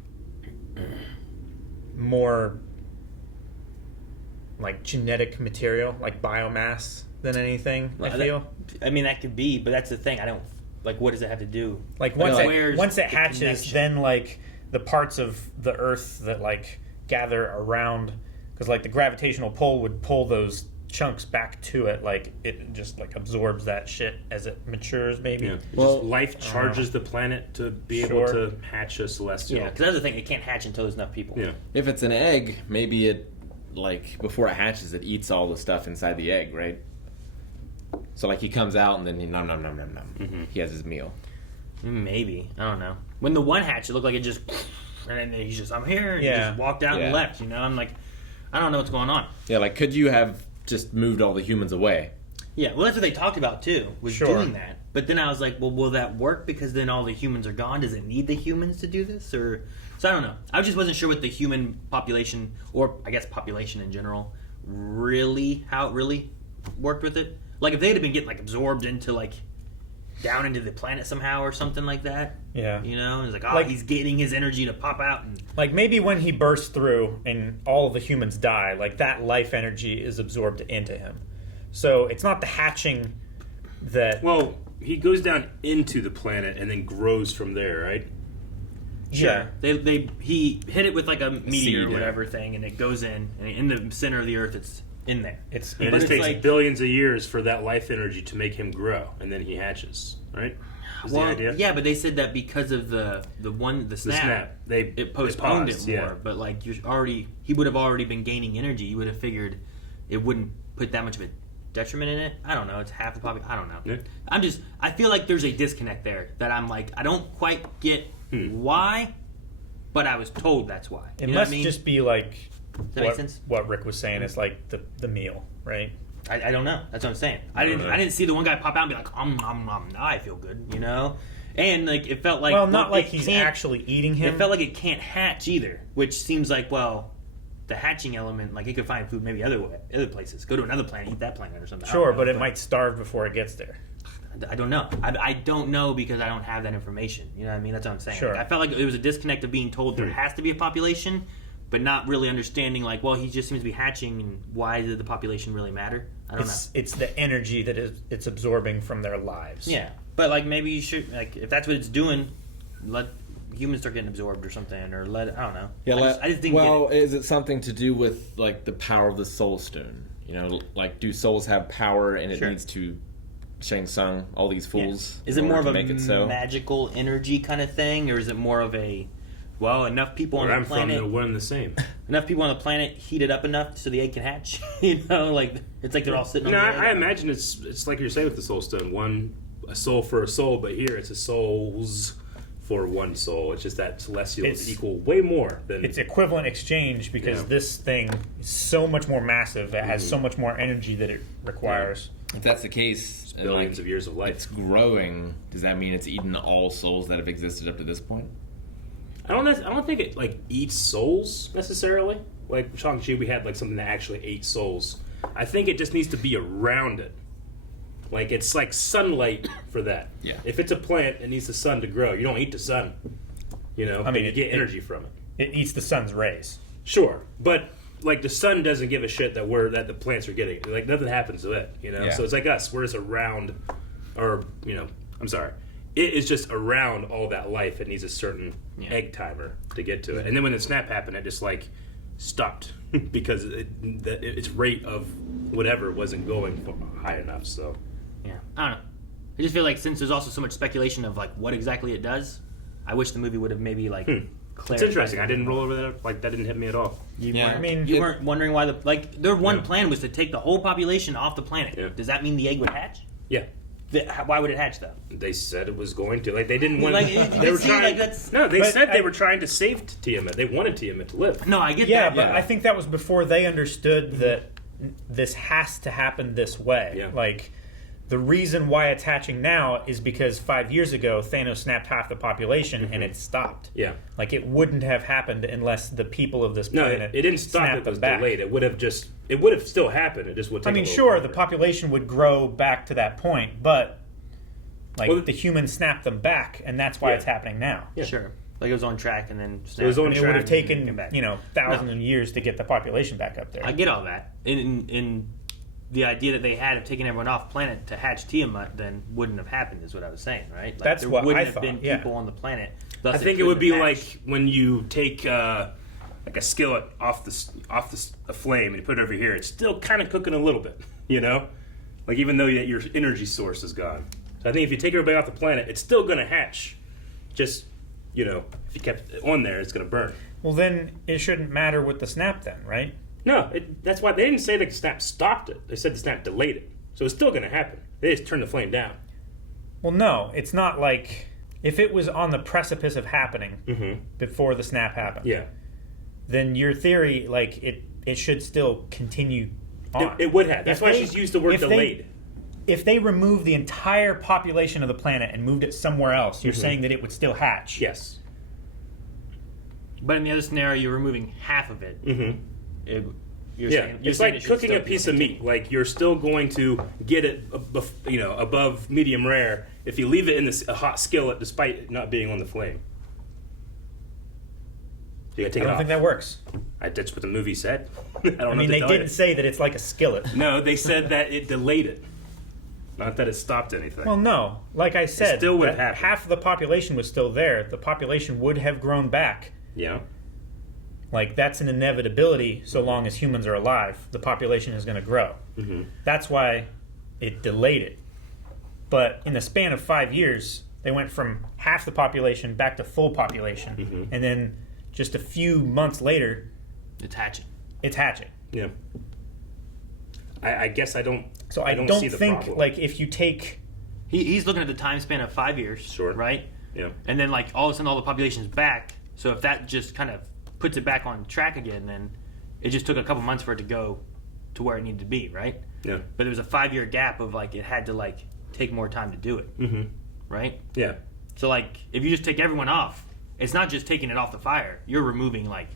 more like genetic material, like biomass, than anything. Well, I feel. I mean, that could be, but that's the thing. I don't like. What does it have to do? Like once it hatches, then like the parts of the Earth that like gather around, because like the gravitational pull would pull those chunks back to it, like it just like absorbs that shit as it matures, maybe. Yeah. Well, life charges the planet to be able to hatch a Celestial. Yeah, because that's the thing. It can't hatch until there's enough people. Yeah. If it's an egg, maybe it like before it hatches, it eats all the stuff inside the egg, right? So like he comes out and then he nom nom nom nom nom. Mm-hmm. He has his meal. Maybe, I don't know. When the one hatched, it looked like it just. And then he's just, I'm here, and he just walked out and left, you know? I'm like, I don't know what's going on. Yeah, like, could you have just moved all the humans away? Yeah, well, that's what they talked about, too, was doing that. But then I was like, well, will that work? Because then all the humans are gone. Does it need the humans to do this? Or so I don't know. I just wasn't sure what the human population, or I guess population in general, how it really worked with it. Like, if they'd have been getting, like, absorbed into, like, down into the planet somehow or something like that. Yeah. You know? It's like, he's getting his energy to pop out. And like, maybe when he bursts through and all of the humans die, like, that life energy is absorbed into him. So it's not the hatching that... Well, he goes down into the planet and then grows from there, right? Sure. Yeah. He hit it with, like, a meteor Seed, or whatever thing, and it goes in, and in the center of the Earth, it's in there. It just takes billions of years for that life energy to make him grow, and then he hatches, right? Was the idea? Yeah, but they said that because of the snap, it postponed paused, it more. yeah. But like he would have already been gaining energy. You would have figured it wouldn't put that much of a detriment in it. I don't know. It's half the population. I don't know. Yeah. I feel like there's a disconnect there that I'm like, I don't quite get why, but I was told that's why. It must just be like Does that make sense? what Rick was saying is like the meal, right? I don't know. That's what I'm saying. I didn't see the one guy pop out and be like, now I feel good, you know? And like it felt like not like he's actually eating him. It felt like it can't hatch either, which seems like the hatching element, like it could find food maybe other places. Go to another planet, eat that planet or something. Sure, but it might starve before it gets there. I don't know. I don't know because I don't have that information. You know what I mean? That's what I'm saying. Sure. Like, I felt like it was a disconnect of being told there has to be a population, but not really understanding like, well, he just seems to be hatching, and why did the population really matter? I don't know. It's the energy that it's absorbing from their lives. Yeah, but like maybe you should, like, if that's what it's doing, let humans start getting absorbed or something, or I don't know. Yeah, I just didn't well, get it. is it something to do with like the power of the soul stone? You know, like do souls have power and it needs to Shang Tsung all these fools? Is it more of a make it so? magical energy kind of thing, or is it more of a enough people on the planet? From, one and the same. Enough people on the planet heat it up enough so the egg can hatch. You know, like it's like they're all sitting on the egg. I imagine it's like you're saying with the soul stone, a soul for a soul, but here it's a souls for one soul. It's just that celestial is equal way more than it's equivalent exchange because this thing is so much more massive. It has so much more energy that it requires. Yeah. If that's the case, it's billions of years of life. It's growing. Does that mean it's eaten all souls that have existed up to this point? I don't think it like eats souls necessarily. Like Shang-Chi, we had like something that actually ate souls. I think it just needs to be around it. Like it's like sunlight for that. Yeah. If it's a plant, it needs the sun to grow. You don't eat the sun. You know, you get energy from it. It eats the sun's rays. Sure, but like the sun doesn't give a shit that the plants are getting. Like nothing happens to it. You know, so it's like us. We're just around, or I'm sorry. It is just around all that life. It needs a certain egg timer to get to it. And then when the snap happened, it just like stopped because its rate of whatever wasn't going high enough. So yeah, I don't know. I just feel like since there's also so much speculation of like what exactly it does, I wish the movie would have maybe like clarified. It's interesting. I didn't roll over that. Like that didn't hit me at all. You weren't wondering why their one plan was to take the whole population off the planet. Yeah. Does that mean the egg would hatch? Yeah. Why would it hatch though? They said it was going to. Like they didn't want. They were trying. They said they were trying to save Tiamat. They wanted Tiamat to live. No, I get that. Yeah, but I think that was before they understood that this has to happen this way. Yeah. Like the reason why it's hatching now is because 5 years ago Thanos snapped half the population and it stopped. Yeah. Like it wouldn't have happened unless the people of this planet. No, it didn't stop. It was delayed. It would have still happened. It just would. Take Sure, the population would grow back to that point, but the humans snapped them back, and that's why it's happening now. Yeah. Sure. Like it was on track and then snapped. It was on track. It would have taken thousands of years to get the population back up there. I get all that. In the idea that they had of taking everyone off planet to hatch Tiamat then wouldn't have happened, is what I was saying, right? Like, that's there what wouldn't I have thought. been people on the planet. I think it would be like when you take like a skillet off the flame and you put it over here. It's still kind of cooking a little bit, you know. Like even though your energy source is gone. So I think if you take everybody off the planet, it's still going to hatch. Just if you kept it on there, it's going to burn. Well, then it shouldn't matter with the snap, then, right? No, that's why they didn't say the snap stopped it. They said the snap delayed it. So it's still going to happen. They just turned the flame down. Well, no, it's not like if it was on the precipice of happening before the snap happened. Yeah. Then your theory, like it should still continue on. It would have. That's why she's used the word delayed. If they removed the entire population of the planet and moved it somewhere else, you're saying that it would still hatch. Yes. But in the other scenario, you're removing half of it. It's like cooking a piece of meat. Like you're still going to get it, above medium rare if you leave it in a hot skillet, despite it not being on the flame. You gotta take it off. I don't think that works. That's what the movie said. I mean, they didn't say that it's like a skillet. No, they said that it delayed it, not that it stopped anything. Well, no. Like I said, it still would have happened. Half of the population was still there. The population would have grown back. Yeah. Like, that's an inevitability so long as humans are alive. The population is going to grow. That's why it delayed it. But in the span of 5 years, They went from half the population back to full population, and then just a few months later, it's hatching. Yeah. I guess I don't. So I don't see the think problem. like if you take, he's looking at the time span of 5 years, sure, right? Yeah. And then like all of a sudden all the population's back. So if that just kind of puts it back on track again, then it just took a couple months for it to go to where it needed to be, right? Yeah. But there was a 5-year gap of like it had to like take more time to do it, right? Yeah. So like if you just take everyone off, it's not just taking it off the fire. You're removing like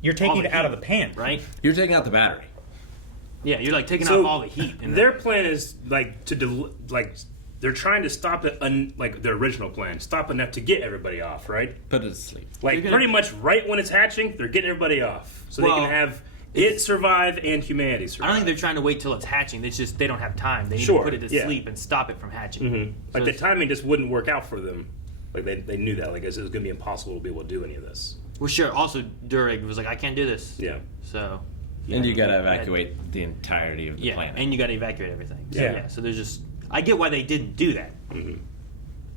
you're taking it out of the pan, right? You're taking out the battery. Yeah, you're like taking off all the heat. In Their plan is like they're trying to stop it, like their original plan, stop enough to get everybody off, right? Put it to sleep. Like pretty much right when it's hatching, they're getting everybody off, so they can have it survive and humanity survive. I don't think they're trying to wait till it's hatching. It's just they don't have time. They need to put it to sleep and stop it from hatching. Like the timing just wouldn't work out for them. Like they knew that. Like it was going to be impossible to be able to do any of this. Well, sure. Also, Durig was like, I can't do this. Yeah. So. And you got to evacuate the entirety of the planet. And you got to evacuate everything. So, Yeah. So there's just I get why they didn't do that.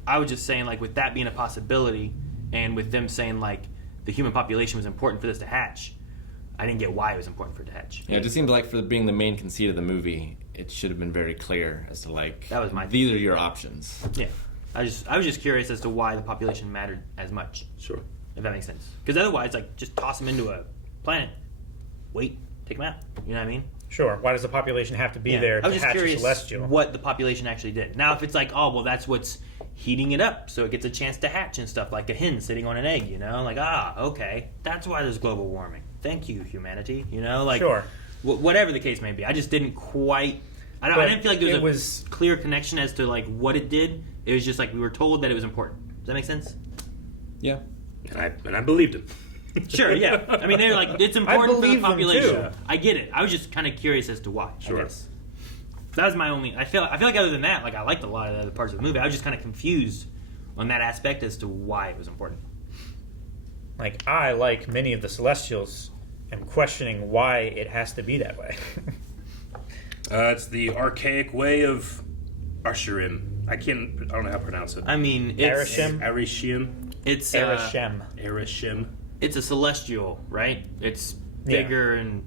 I was just saying like with that being a possibility, and with them saying like the human population was important for this to hatch. I didn't get why it was important for it to hatch. Yeah, it just seemed like for being the main conceit of the movie, it should have been very clear as to like that was my these are your options. Yeah, I was just curious as to why the population mattered as much. Sure, if that makes sense. Because otherwise, like just toss them into a planet, wait, take them out. You know what I mean? Sure. Why does the population have to be there I was to just hatch a curious celestial? what the population actually did. Now, if it's like, oh, well, that's what's heating it up, so it gets a chance to hatch and stuff, like a hen sitting on an egg, you know? Like, okay, that's why there's global warming. Thank you, humanity. You know, like, Sure. Whatever the case may be. I just didn't quite. I didn't feel like there was a clear connection as to like what it did. It was just like we were told that it was important. Does that make sense? Yeah. And I believed him. Sure, yeah. I mean, they're like, it's important for the believe them, population. too. I get it. I was just kind of curious as to why. Sure. I guess. That was my only. I feel like other than that, like I liked a lot of the other parts of the movie. I was just kind of confused on that aspect as to why it was important. Like I, like many of the Celestials, am questioning why it has to be that way. It's the archaic way of Usherim. I don't know how to pronounce it. I mean, it's Arishem. It's Arishem. It's a celestial, right? It's bigger and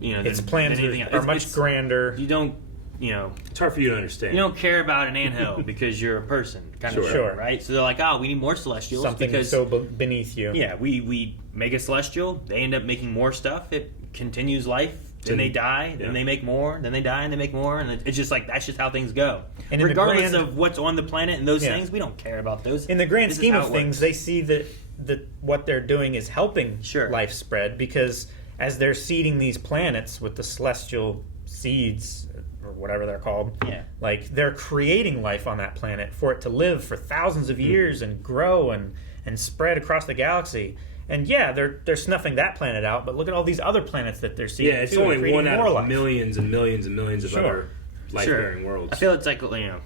its than plans anything are else. much grander. You don't, It's hard for you to understand. You don't care about an anthill because you're a person, kind of Sure. thing, right? So they're like, we need more celestials. Something because, so beneath you. Yeah, we make a celestial. They end up making more stuff. It continues life. Then they die. Then they make more. Then they die and they make more. And it's just like that's just how things go. And regardless of what's on the planet and those things, we don't care about those. In the grand This is scheme how of it things, works. they see that what they're doing is helping life spread because as they're seeding these planets with the celestial seeds or whatever they're called, like they're creating life on that planet for it to live for thousands of years and grow and spread across the galaxy. And they're snuffing that planet out, but look at all these other planets that they're seeing. Yeah, it's too, and only creating one out more of life. millions and millions and millions of other life-bearing worlds. I feel it's like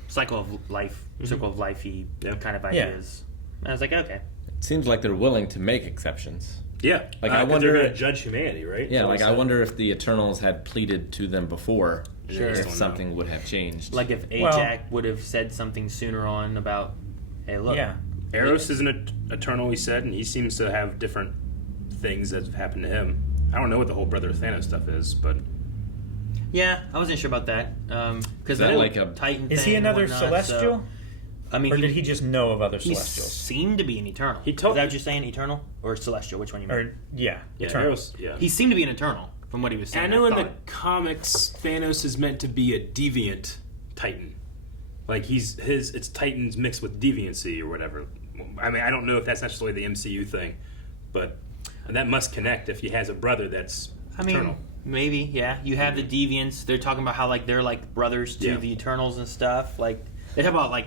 cycle of life, circle of lifey kind of ideas. And I was like, okay. It seems like they're willing to make exceptions. Yeah, like I 'cause wonder they're going to judge humanity, right? Yeah, So like it's I wonder if the Eternals had pleaded to them before, if Sure. something would have changed. Like if Ajax would have said something sooner on about, hey, look. Yeah. Eros is an Eternal, he said, and he seems to have different things that have happened to him. I don't know what the whole Brother Thanos stuff is, but... Yeah, I wasn't sure about that. Because that like a Titan Is he thing and another whatnot, celestial? so- I mean, or did he just know of other he celestials? seemed to be an Eternal. Is that what you're saying, Eternal? Or Celestial? Which one you mean? Or Yeah, Eternal. Eros, yeah. He seemed to be an Eternal, from what he was saying. I know in the thought. comics, Thanos is meant to be a deviant Titan. Like it's Titans mixed with deviancy or whatever. I mean, I don't know if that's necessarily the MCU thing, but that must connect if he has a brother that's Eternal. Maybe, yeah. You have the Deviants. They're talking about how like they're like brothers to the Eternals and stuff. Like they talk about like.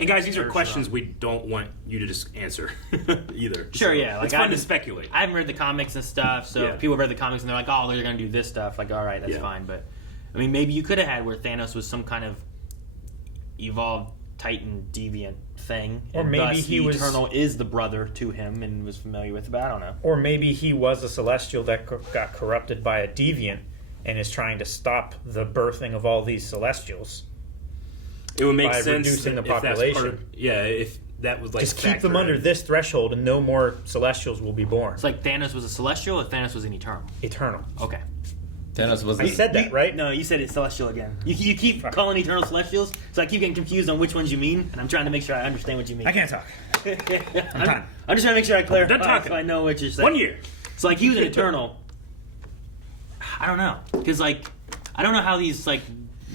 And guys, these are questions we don't want you to just answer either. Sure, So, yeah. Like it's fun to speculate. I haven't read the comics and stuff, so Yeah. if people have read the comics and they're like, oh, they're going to do this stuff. Like, all right, that's Yeah. fine. But, I mean, maybe you could have had where Thanos was some kind of evolved Titan deviant thing. Or and maybe thus he the was- Eternal is the brother to him and was familiar with it, but I don't know. Or maybe he was a celestial that got corrupted by a deviant and is trying to stop the birthing of all these celestials. It would make by sense reducing the if that's population. part of, if that was like Just keep them factor under in. this threshold, and no more Celestials will be born. It's like Thanos was a Celestial, or Thanos was an Eternal. Eternal. Okay. Thanos was. I said that, right? No, you said it's Celestial again. You keep calling Eternal Celestials, so I keep getting confused on which ones you mean, and I'm trying to make sure I understand what you mean. I can't talk. I'm just trying to make sure I clarify Done talking. so I know what you're saying. 1 year. So like he was an Eternal. I don't know, because like I don't know how these like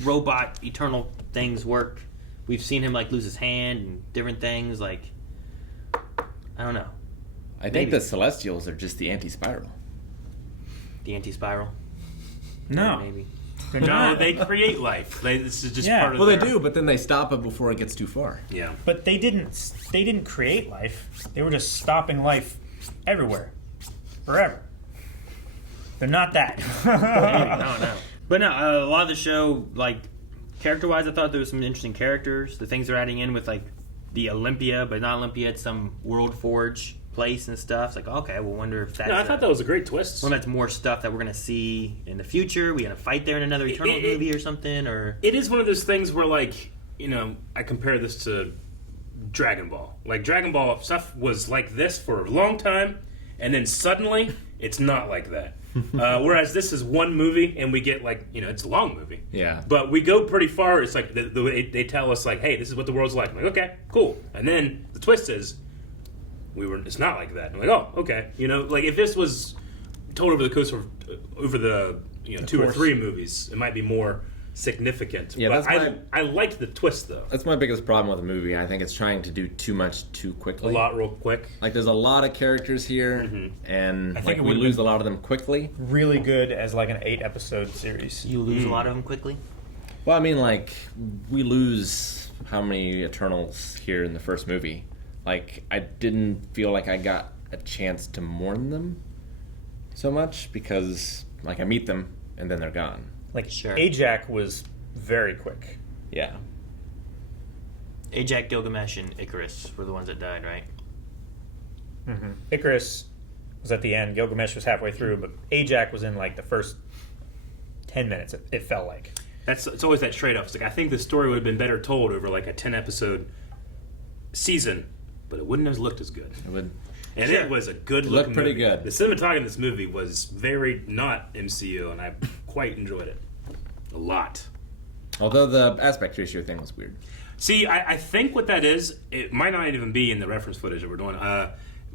robot Eternal things work. We've seen him like lose his hand and different things. Like I don't know. I think the Celestials are just the anti-spiral. The anti-spiral. No. Maybe. No, they create life. This is just part of Well, their... they do, but then they stop it before it gets too far. Yeah. But they didn't create life. They were just stopping life everywhere, forever. They're not that. No. But no, a lot of the show, like character-wise, I thought there was some interesting characters. The things they're adding in with like the Olympia, but not Olympia. It's some World Forge place and stuff. It's like, okay, we'll wonder if that's... No, I thought that was a great twist. Well, that's more stuff that we're going to see in the future. We going to fight there in another Eternal movie or something? Or It is one of those things where, like, you know, I compare this to Dragon Ball. Like, Dragon Ball stuff was like this for a long time, and then suddenly, it's not like that. Whereas this is one movie, and we get, like, you know, it's a long movie. Yeah. But we go pretty far. It's like, they tell us, like, hey, this is what the world's like. I'm like, okay, cool. And then the twist is, it's not like that. I'm like, oh, okay. You know, like if this was told over the course of over the 2 or 3 movies, it might be more significant. Yeah, but that's I liked the twist though. That's my biggest problem with the movie. I think it's trying to do too much too quickly. A lot real quick. Like there's a lot of characters here, and I think we lose a lot of them quickly. Really good as like an 8-episode series. You lose a lot of them quickly? Well, I mean, like we lose how many Eternals here in the first movie? Like, I didn't feel like I got a chance to mourn them so much because, like, I meet them and then they're gone. Like, Ajax was very quick. Yeah. Ajax, Gilgamesh, and Icarus were the ones that died, right? Mm-hmm. Icarus was at the end. Gilgamesh was halfway through, but Ajax was in, like, the first 10 minutes, it felt like. It's always that trade-off. It's like, I think the story would have been better told over, like, a 10-episode season, but it wouldn't have looked as good. It would. And Sure. it was a good Looked looking pretty movie. good. The cinematography in this movie was very not MCU, and I quite enjoyed it. A lot. Although the aspect ratio thing was weird. See, I think what that is, it might not even be in the reference footage that we're doing.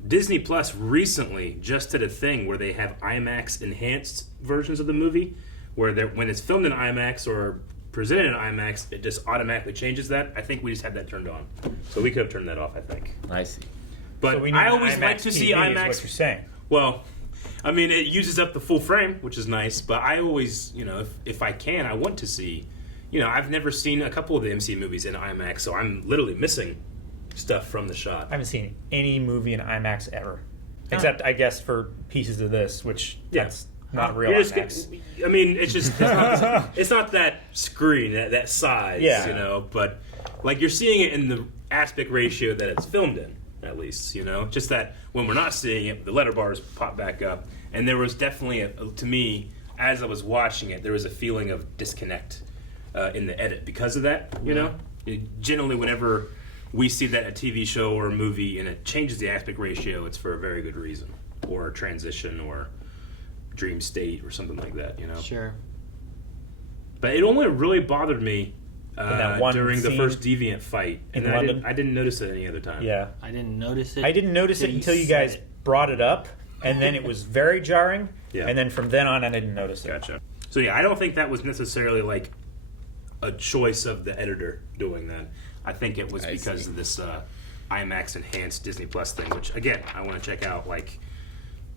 Disney Plus recently just did a thing where they have IMAX enhanced versions of the movie, where when it's filmed in IMAX or presented in IMAX, it just automatically changes that. I think we just had that turned on. So we could have turned that off, I think. I see. But So we need I always IMAX like to see TV is IMAX. what you're saying. Well, I mean, it uses up the full frame, which is nice, but I always, if I can, I want to see, I've never seen a couple of the MCU movies in IMAX, so I'm literally missing stuff from the shot. I haven't seen any movie in IMAX ever. Except, I guess, for pieces of this, which that's not real You're just IMAX. I mean, it's not that screen, that size, Yeah. but like you're seeing it in the aspect ratio that it's filmed in, at least, just that when we're not seeing it, the letter bars pop back up. And there was definitely, to me, as I was watching it, there was a feeling of disconnect in the edit because of that, Generally, whenever we see that in a TV show or a movie and it changes the aspect ratio, it's for a very good reason, or a transition, or dream state, or something like that, Sure. But it only really bothered me that one during the scene first Deviant fight, in and London? I didn't notice it any other time. Yeah. I didn't notice it. I didn't notice it until you guys brought it up, and then it was very jarring, Yeah. and then from then on, I didn't notice it. Gotcha. So yeah, I don't think that was necessarily like a choice of the editor doing that. I think it was because of this IMAX enhanced Disney Plus thing, which again I want to check out, like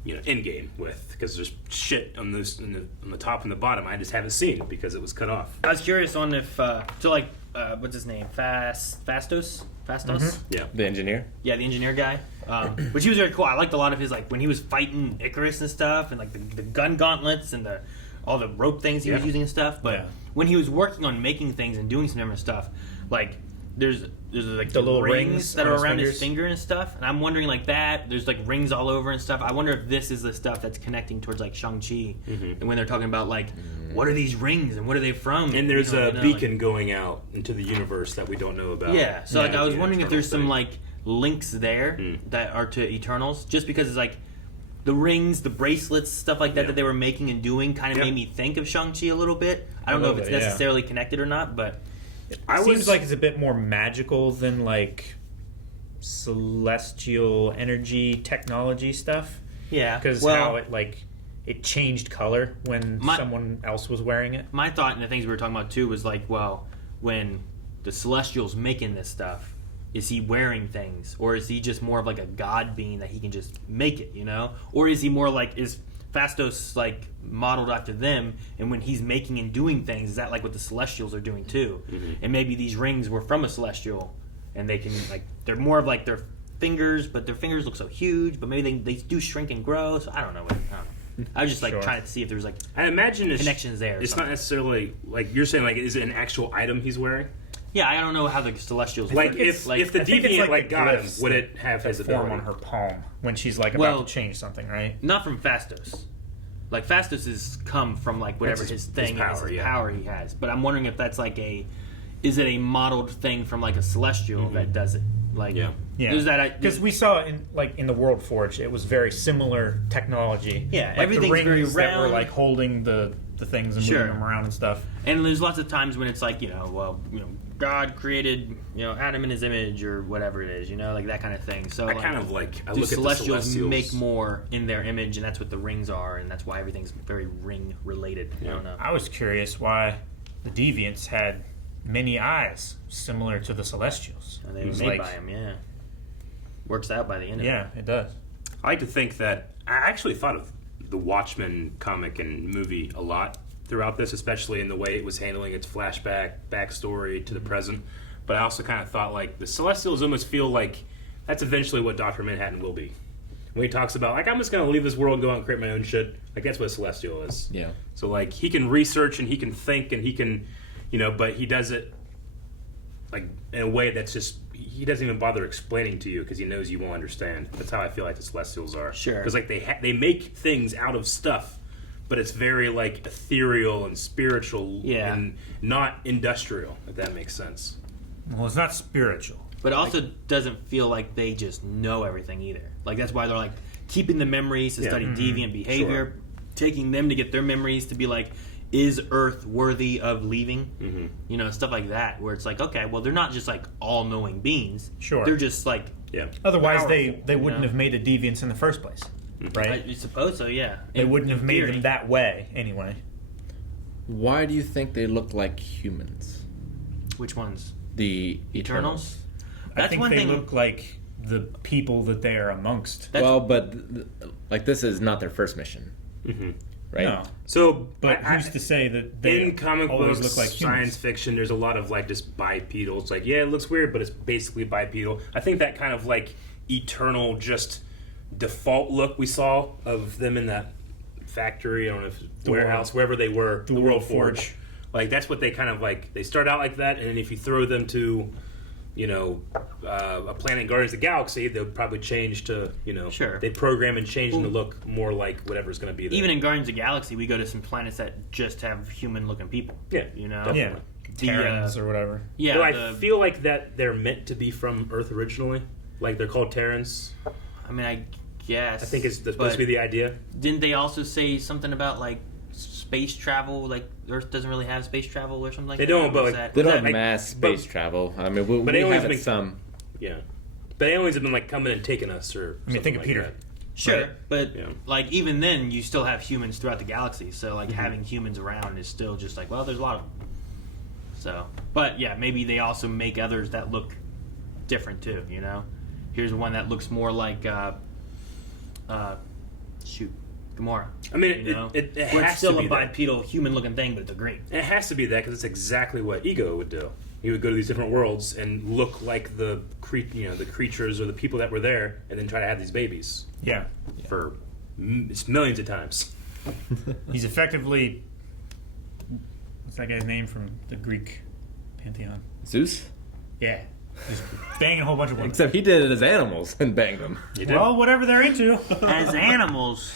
in game with, because there's shit on this on the top and the bottom I just haven't seen because it was cut off. I was curious on if what's his name? Fastos? Yeah, the engineer. Yeah, the engineer guy. Which he was very cool. I liked a lot of his, like when he was fighting Icarus and stuff, and like the gun gauntlets and all the rope things he was using and stuff. But when he was working on making things and doing some different stuff, like there's like the little rings rings that on are his around fingers. his finger and stuff. And I'm wondering like that. There's like rings all over and stuff. I wonder if this is the stuff that's connecting towards like Shang-Chi. And when they're talking about like what are these rings and what are they from? And there's a like- beacon going out into the universe that we don't know about. Yeah, so like I was wondering if there's some like links there that are to Eternals, just because it's like the rings, the bracelets, stuff like that that they were making and doing kind of made me think of Shang-Chi a little bit. I don't know if it's necessarily connected or not, but it seems like it's a bit more magical than like celestial energy technology stuff. Yeah, because how it changed color when someone else was wearing it. My thought and the things we were talking about too was like, well, when the Celestial's making this stuff, is he wearing things, or is he just more of like a god being that he can just make it, you know? Or is he more like, is Phastos like modeled after them, and when he's making and doing things, is that like what the Celestials are doing too? And maybe these rings were from a Celestial, and they can like, they're more of like their fingers, but their fingers look so huge, but maybe they do shrink and grow, so I don't know. I was just like trying to see if there was like I imagine connections there. It's not necessarily like you're saying. Like, is it an actual item he's wearing? Yeah, I don't know how the Celestials like. Work. If the deviant like got him, would it have his form ability on her palm when she's like about to change something, right? Not from Phastos. Like Phastos has come from like whatever his thing is, his power he has. But I'm wondering if that's like is it a modeled thing from like a Celestial that does it? Like because we saw in the World Forge, it was very similar technology. Yeah, like everything's the rings very that were round. like holding the things and moving them around and stuff. And there's lots of times when it's like God created Adam in his image or whatever it is, like that kind of thing. So I kind of like I do look Celestials at the Celestials make more in their image, and that's what the rings are, and that's why everything's very ring related. I don't know. I was curious why the Deviants had many eyes similar to the Celestials. And they were made by him, Works out by the end of it. Yeah, it does. I like to think that I actually thought of the Watchmen comic and movie a lot throughout this, especially in the way it was handling its flashback backstory to the present. But I also kind of thought like the Celestials almost feel like that's eventually what Dr. Manhattan will be. When he talks about like I'm just gonna leave this world and go out and create my own shit, like that's what a Celestial is. Yeah. So like he can research and he can think and he can, but he does it like in a way that's just he doesn't even bother explaining to you because he knows you won't understand. That's how I feel like the Celestials are. Sure. Because like they make things out of stuff, but it's very like ethereal and spiritual and not industrial. If that makes sense. Well, it's not spiritual, but it also doesn't feel like they just know everything either. Like that's why they're like keeping the memories to study deviant behavior, taking them to get their memories to be like, is Earth worthy of leaving? Stuff like that, where it's like, okay, well, they're not just like all-knowing beings. Sure. They're just like, Otherwise, powerful, they wouldn't have made the Deviants in the first place, right? I suppose so, yeah. They wouldn't have made them that way anyway. Why do you think they look like humans? Which ones? The Eternals? I think they look like the people that they are amongst. But like this is not their first mission. Right? No. So, but who's to say that they in comic always books, look like humans? science fiction, there's a lot of like just bipedal. It's like, it looks weird, but it's basically bipedal. I think that kind of like eternal, just default look we saw of them in that factory, I don't know if warehouse, wherever they were, the World Forge. Like that's what they kind of like. They start out like that, and then if you throw them to, a planet in Guardians of the Galaxy, they'll probably change to, they program and change them to look more like whatever's going to be there. Even in Guardians of the Galaxy, we go to some planets that just have human-looking people. Yeah, definitely. Terrans or whatever. Yeah, but I feel like that they're meant to be from Earth originally. Like they're called Terrans. I mean, I guess. I think it's supposed to be the idea. Didn't they also say something about like space travel? Like Earth doesn't really have space travel or something like that? They don't, but they don't have mass space travel. I mean, we have it some. Yeah, but aliens have been like coming and taking us, or think of Peter. That. Sure, right. But like even then, you still have humans throughout the galaxy. So like having humans around is still just like, well, there's a lot of them. So, but yeah, maybe they also make others that look different too. Here's one that looks more like Gamora. I mean, it has it's still to be a bipedal human-looking thing, but it's a green. It has to be that because it's exactly what Ego would do. He would go to these different worlds and look like the creatures or the people that were there, and then try to have these babies. Yeah, for millions of times. He's effectively what's that guy's name from the Greek pantheon? Zeus. Yeah. Just banging a whole bunch of women. Except he did it as animals and banged them. Well, whatever they're into. As animals.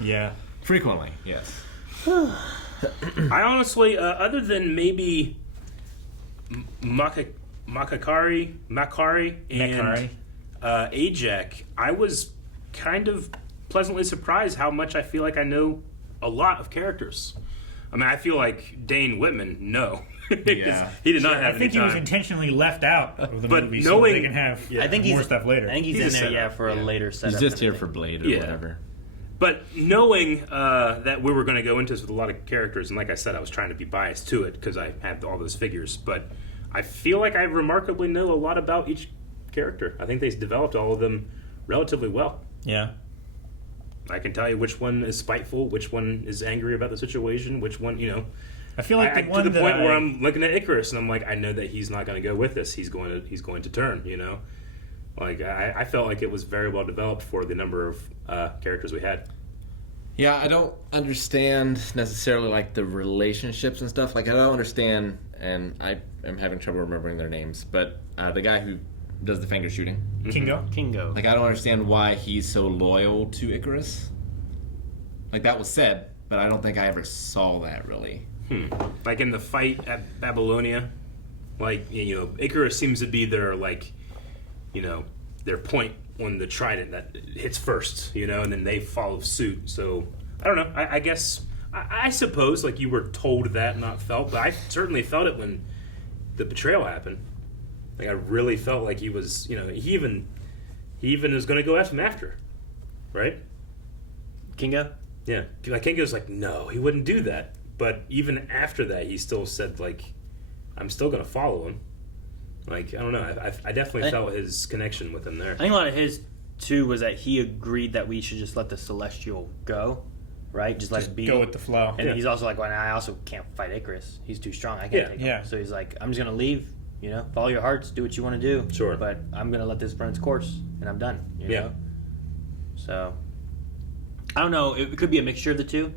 Yeah. Frequently, yes. I honestly, other than maybe Makari and Ajak, I was kind of pleasantly surprised how much I feel like I know a lot of characters. I mean, I feel like Dane Whitman, no. Yeah. He did not have I think any he was time. intentionally left out of the But movie knowing- so they can have Yeah. I think more he's stuff later. I think he's He's in a there, yeah, setup, for a yeah. later setup. He's just kind here of for thing. Blade or Yeah. whatever. But knowing that we were going to go into this with a lot of characters, and like I said, I was trying to be biased to it because I had all those figures, but I feel like I remarkably know a lot about each character. I think they developed all of them relatively well. Yeah. I can tell you which one is spiteful, which one is angry about the situation, which one, you know. I feel like the to one the that point where I'm looking at Icarus and I'm like, I know that he's not going to go with this. He's going to turn. You know, like I felt like it was very well developed for the number of characters we had. Yeah, I don't understand necessarily like the relationships and stuff. Like I don't understand, and I am having trouble remembering their names. But the guy who does the finger shooting, Kingo. Like I don't understand why he's so loyal to Icarus. Like that was said, but I don't think I ever saw that really. Like in the fight at Babylonia, like you know, Icarus seems to be their like, you know, their point on the trident that hits first, you know, and then they follow suit. So I don't know. I guess I suppose like you were told that, not felt, but I certainly felt it when the betrayal happened. Like I really felt like he was, you know, he even was going to go after him after, right? Kingo? Yeah, like Kingo's like, no, he wouldn't do that. But even after that, he still said like, I'm still going to follow him. Like I don't know, I definitely felt his connection with him there. I think a lot of his too was that he agreed that we should just let the Celestial go, right? Just let it be. go with the flow. And Yeah. he's also like, well, I also can't fight Icarus. He's too strong. I can't take him. Yeah. So he's like, I'm just gonna leave. You know, follow your hearts, do what you want to do. Sure. But I'm gonna let this run its course, and I'm done. You Yeah. know? So I don't know. It could be a mixture of the two,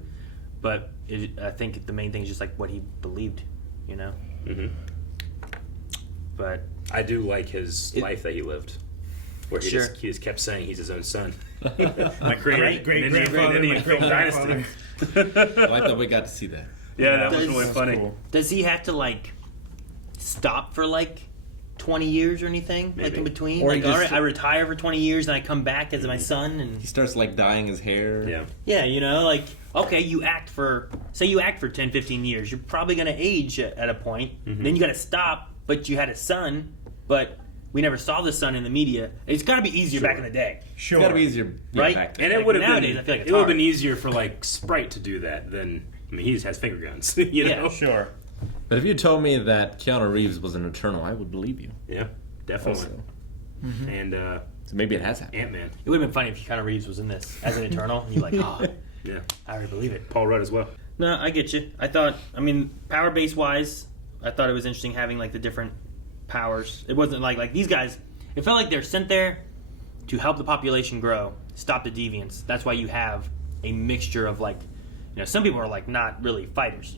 but I think the main thing is just like what he believed. You know. Mm-hmm. But I do like his life that he lived, where he Sure. just kept saying he's his own son. My great grandfather, my great Dynasty. I like that we got to see that. Yeah, that was Does- really funny. Does he have to like stop for like 20 years or anything like Maybe. in between? Or he Like, all just- right, I retire for 20 years and I come back as my son and He starts like dyeing his hair. Yeah. yeah, you know, like okay, you act for 10, 15 years. You're probably going to age at a point. Mm-hmm. Then you got to stop, but you had a son, but we never saw the son in the media. It's got to be easier back in the day. Sure. It's got to be easier, Right? Back And then. it would have nowadays, been I feel like it's it would have hard. been easier for like Sprite to do that than I mean he just has finger guns, you Yeah, know. Sure. But if you told me that Keanu Reeves was an Eternal, I would believe you. Yeah, definitely. Also. And So maybe it has happened. Ant-Man, It would have been funny if Keanu Reeves was in this as an Eternal. And you're like, oh, yeah, I already believe it. Paul Rudd as well. No, I get you. I mean, power base wise, I thought it was interesting having like the different powers. It wasn't like these guys. It felt like they're sent there to help the population grow, stop the deviants. That's why you have a mixture of like, you know, some people are like not really fighters.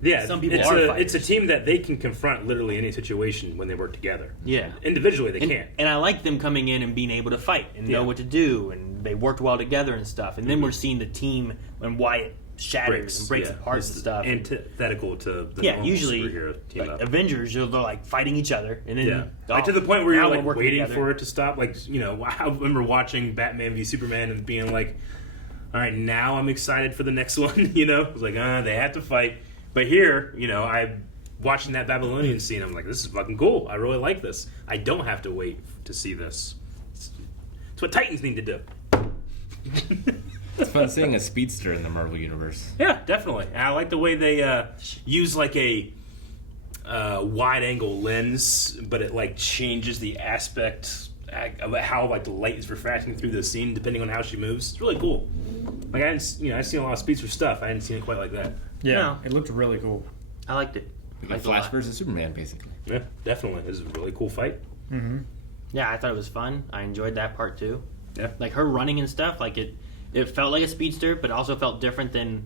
Yeah, Some people it's are a fighters. it's a team that they can confront literally any situation when they work together. Yeah. Individually they And, can't. and I like them coming in and being able to fight and know Yeah. what to do, and they worked well together and stuff. And then we're seeing the team and why it shatters and breaks yeah. apart It's and stuff. Antithetical to the Yeah, normal usually superhero team like up. Avengers, they're like fighting each other, and then Yeah, like to the point where now you're we're like working waiting together. for it to stop. Like you know, I remember watching Batman v Superman and being like, "All right, now I'm excited for the next one." You know, it was like, they have to fight. But here, you know, I'm watching that Babylonian scene. I'm like, this is fucking cool. I really like this. I don't have to wait to see this. It's what Titans need to do. It's fun seeing a speedster in the Marvel Universe. Yeah, definitely. And I like the way they use like a wide angle lens, but it like changes the aspect of how like the light is refracting through the scene depending on how she moves. It's really cool. Like I've seen a lot of speedster stuff. I hadn't seen it quite like that. Yeah, No. it looked really cool. I liked it. Like Liked it a Flash lot. versus Superman, basically. Yeah, definitely. This is a really cool fight. Mm-hmm. Yeah, I thought it was fun. I enjoyed that part too. Yeah. Like her running and stuff. Like it felt like a speedster, but also felt different than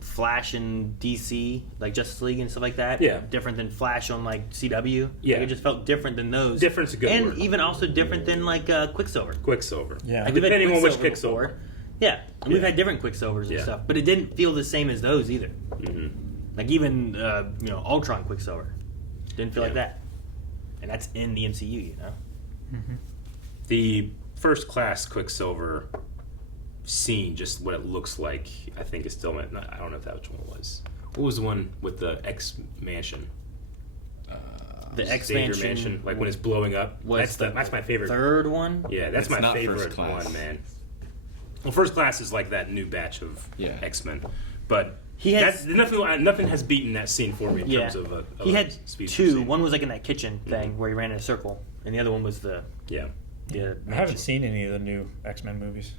Flash and DC, like Justice League and stuff like that. Yeah. Different than Flash on like CW. Yeah. Like, it just felt different than those. Different's a good and word. even also different than like Quicksilver. Quicksilver. Yeah. Like, we've had Depending on which Quicksilver Quicksilver. before. Yeah, and we've had different Quicksilvers and Yeah. stuff, but it didn't feel the same as those either. Mm-hmm. Like even Ultron Quicksilver didn't feel like Yeah. that, and that's in the MCU, you know. Mm-hmm. The first class Quicksilver scene, just what it looks like, I think is still. I don't know if that which one it was. What was the one with the X Mansion? The X Xavier Mansion, like when it's blowing up. That's my favorite. Third one. Yeah, that's It's my not favorite First Class. one, man. Well, First Class is like that new batch of X-Men, but nothing has beaten that scene for me in terms of he had speed two. One was like in that kitchen thing where he ran in a circle, and the other one was the I haven't seen any of the new X-Men movies.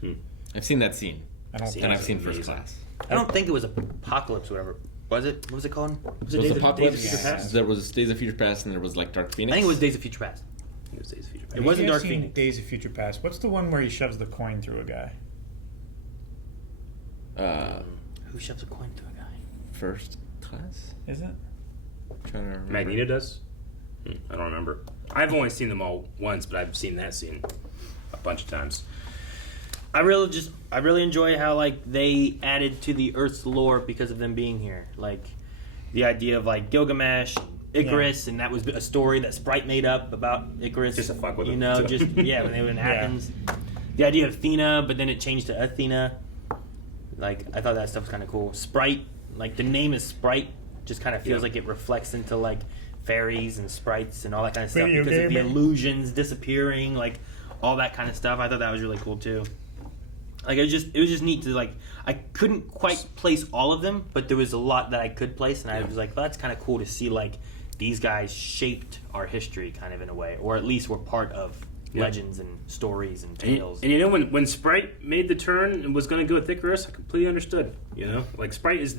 I've seen that scene. I don't. And I've seen First Class. I don't think it was Apocalypse or whatever. Was it? What was it called? Was it Apocalypse? There was Days of Future Past, and there was like Dark Phoenix. I think it was Days of Future Past. It was Days of Future Past. It wasn't Dark seen Phoenix. Days of Future Past. What's the one where he shoves the coin through a guy? Who shoves a coin through a guy? First Class? Is it? I'm trying to remember. Magneto does? I don't remember. I've only seen them all once, but I've seen that scene a bunch of times. I really enjoy how like they added to the Earth's lore because of them being here. Like the idea of like Gilgamesh, Icarus, and that was a story that Sprite made up about Icarus. Just to fuck with you him. know, just when they were in Athens. The idea of Athena, but then it changed to Athena. Like I thought that stuff was kind of cool. Sprite, like the name is Sprite, just kind of feels like it reflects into like fairies and sprites and all that kind of stuff because of the illusions disappearing, like all that kind of stuff. I thought that was really cool too. Like it was just neat to like. I couldn't quite place all of them, but there was a lot that I could place, and I was like, well, that's kind of cool to see. Like these guys shaped our history, kind of in a way, or at least were part of legends and stories and tales. And you know, when Sprite made the turn and was going to go with Icarus, I completely understood. You know, like Sprite is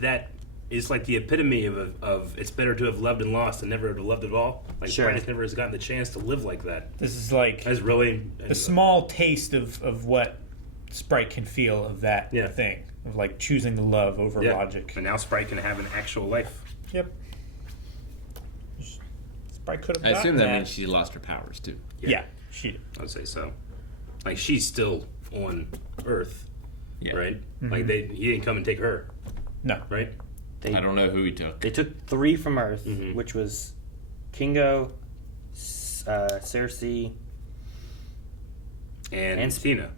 like the epitome of it's better to have loved and lost than never to have loved at all. Like Sprite never has gotten the chance to live like that. This is like that's really a small taste of what Sprite can feel of that thing of like choosing the love over logic. And now Sprite can have an actual life. Yep. Sprite could have. I assume that means she lost her powers too. Yeah, she did. I would say so. Like she's still on Earth, right? Mm-hmm. Like he didn't come and take her. No, right? I don't know who he took. They took 3 from Earth, which was Kingo, Cersei, and Athena.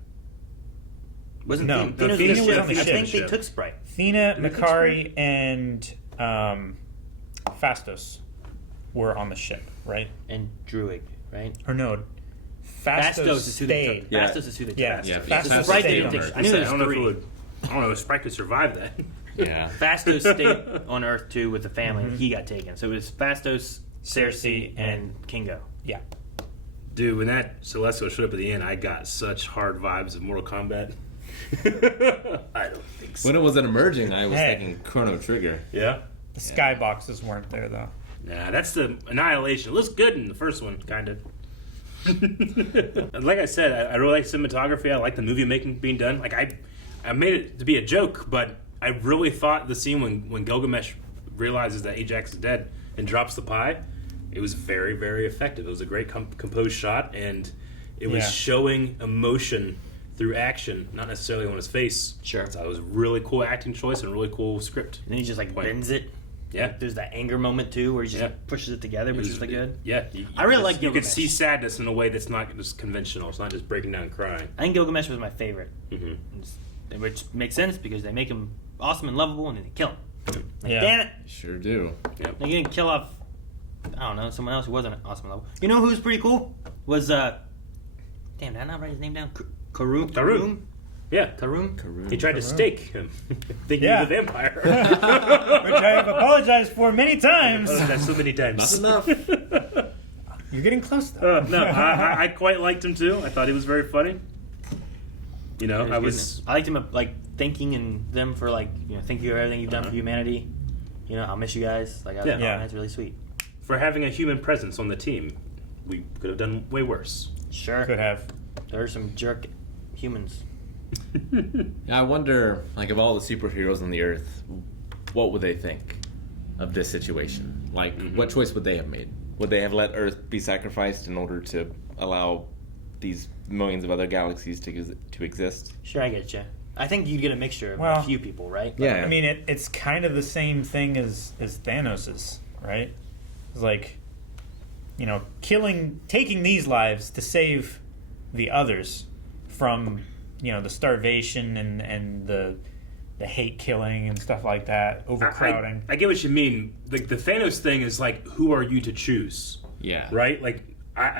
Wasn't no, Athena Athena was on the I ship. think they took Sprite. Athena, Makari, and Phastos were on the ship, right? And Druid, right? Or no, Phastos is who they took. Phastos is who they took. Yeah, Phastos Sprite they didn't take. I knew there was 3. I don't know if Sprite could survive that. Yeah. Phastos stayed on Earth too with the family, and he got taken. So it was Phastos, Cersei, and Kingo. Yeah. Dude, when that Celestial showed up at the end, I got such hard vibes of Mortal Kombat. I don't think so. When it wasn't emerging, I was thinking Chrono Trigger. Yeah? The skyboxes weren't there, though. Nah, that's the Annihilation. It looks good in the first one, kind of. Like I said, I really like cinematography. I like the movie making being done. Like I made it to be a joke, but I really thought the scene when Gilgamesh realizes that Ajax is dead and drops the pie, it was very, very effective. It was a great composed shot, and it was showing emotion through action, not necessarily on his face. Sure. So it was a really cool acting choice and a really cool script. And then he just like bends it. Yeah. Like, there's that anger moment too, where he just like, pushes it together, which is like good. Yeah. I really like You Gilgamesh. can see sadness in a way that's not just conventional. It's not just breaking down and crying. I think Gilgamesh was my favorite. Which makes sense because they make him awesome and lovable, and then they kill him. Like, damn it! Sure do. Yep. They didn't kill off, I don't know, someone else who wasn't awesome and lovable. You know who was pretty cool? Was, damn, did I not write his name down? Karoom? Yeah. Karoom? He tried to stake him, thinking he was a vampire. Which I have apologized for many times. Oh, that's so many times. Not enough. You're getting close, though. No, I quite liked him too. I thought he was very funny. You know, I liked him like thanking them for like, you know, thank you for everything you've done for humanity. You know, I'll miss you guys. Like, I was like, oh, that's really sweet. For having a human presence on the team, we could have done way worse. Sure. Could have. There are some jerk humans. I wonder, like, of all the superheroes on the Earth, what would they think of this situation? Like, what choice would they have made? Would they have let Earth be sacrificed in order to allow these millions of other galaxies to exist? Sure, I get you. I think you'd get a mixture of Well, a few people, right? Yeah. I mean, it's kind of the same thing as Thanos's, right? It's like, you know, taking these lives to save the others from, the starvation and the hate killing and stuff like that, overcrowding. I get what you mean. Like the Thanos thing is like, who are you to choose? Yeah. Right? Like,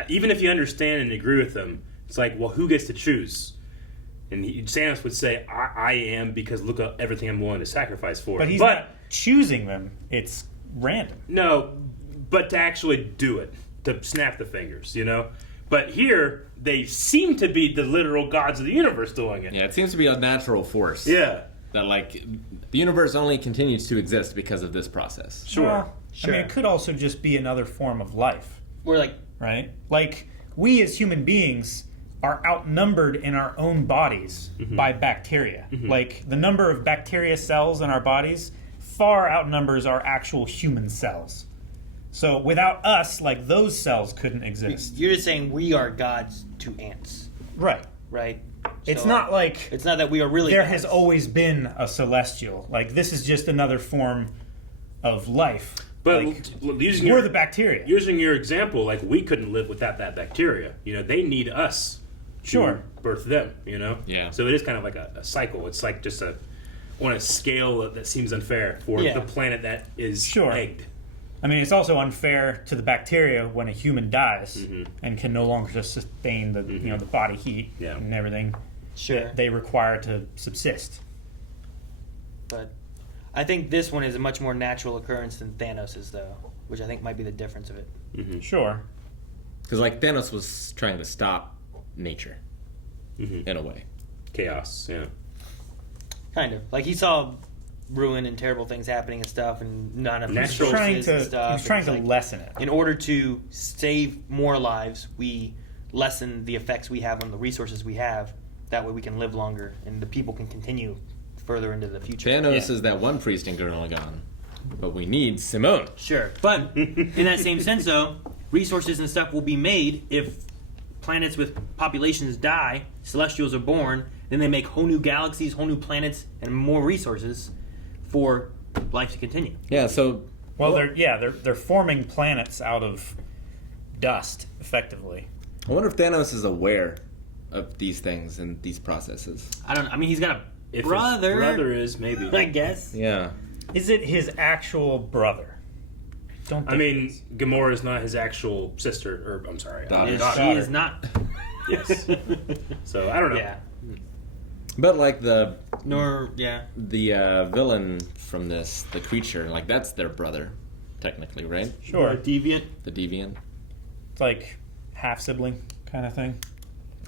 even if you understand and agree with them, it's like, well, who gets to choose? And Thanos would say, I am, because look at everything I'm willing to sacrifice for. But he's not choosing them. It's random. No, but to actually do it, to snap the fingers, But here, they seem to be the literal gods of the universe doing it. Yeah, it seems to be a natural force. Yeah. That, like, the universe only continues to exist because of this process. Sure. Well, I mean, it could also just be another form of life. We're like... Right? Like, we as human beings are outnumbered in our own bodies by bacteria. Like, the number of bacteria cells in our bodies far outnumbers our actual human cells. So without us, like, those cells couldn't exist. You're just saying we are gods to ants. Right. Right? It's So, not like... It's not that we are really There gods. has always been a celestial. Like, this is just another form of life. But like, we're the bacteria. Using your example, like, we couldn't live without that bacteria. They need us to birth them, Yeah. So it is kind of like a cycle. It's like just on a scale that seems unfair for the planet that is egged. I mean, it's also unfair to the bacteria when a human dies and can no longer sustain the the body heat and everything that they require to subsist. But I think this one is a much more natural occurrence than Thanos's, though, which I think might be the difference of it. Sure. Because, like, Thanos was trying to stop nature, in a way. Chaos, yeah. Kind of. Like, he saw ruin and terrible things happening and stuff, and not enough Natural. resources and stuff. He was trying to It's like, lessen it. In order to save more lives, we lessen the effects we have on the resources we have. That way we can live longer, and the people can continue further into the future. Thanos is that one priest in Gurren Lagann, but we need Simone. Sure, but in that same sense, though, resources and stuff will be made if planets with populations die, Celestials are born, then they make whole new galaxies, whole new planets, and more resources for life to continue. Yeah, so... Well, they're forming planets out of dust, effectively. I wonder if Thanos is aware of these things and these processes. I don't know. I mean, he's got a If brother. his brother is, maybe. I guess. Yeah. Is it his actual brother? Don't. I mean, Gamora is not his actual sister, or I'm sorry, Daughter. daughter. She is not. Yes. So I don't know. Yeah. But like the villain from this, the creature, like that's their brother, technically, right? Sure. Deviant. The deviant. It's like half sibling kind of thing.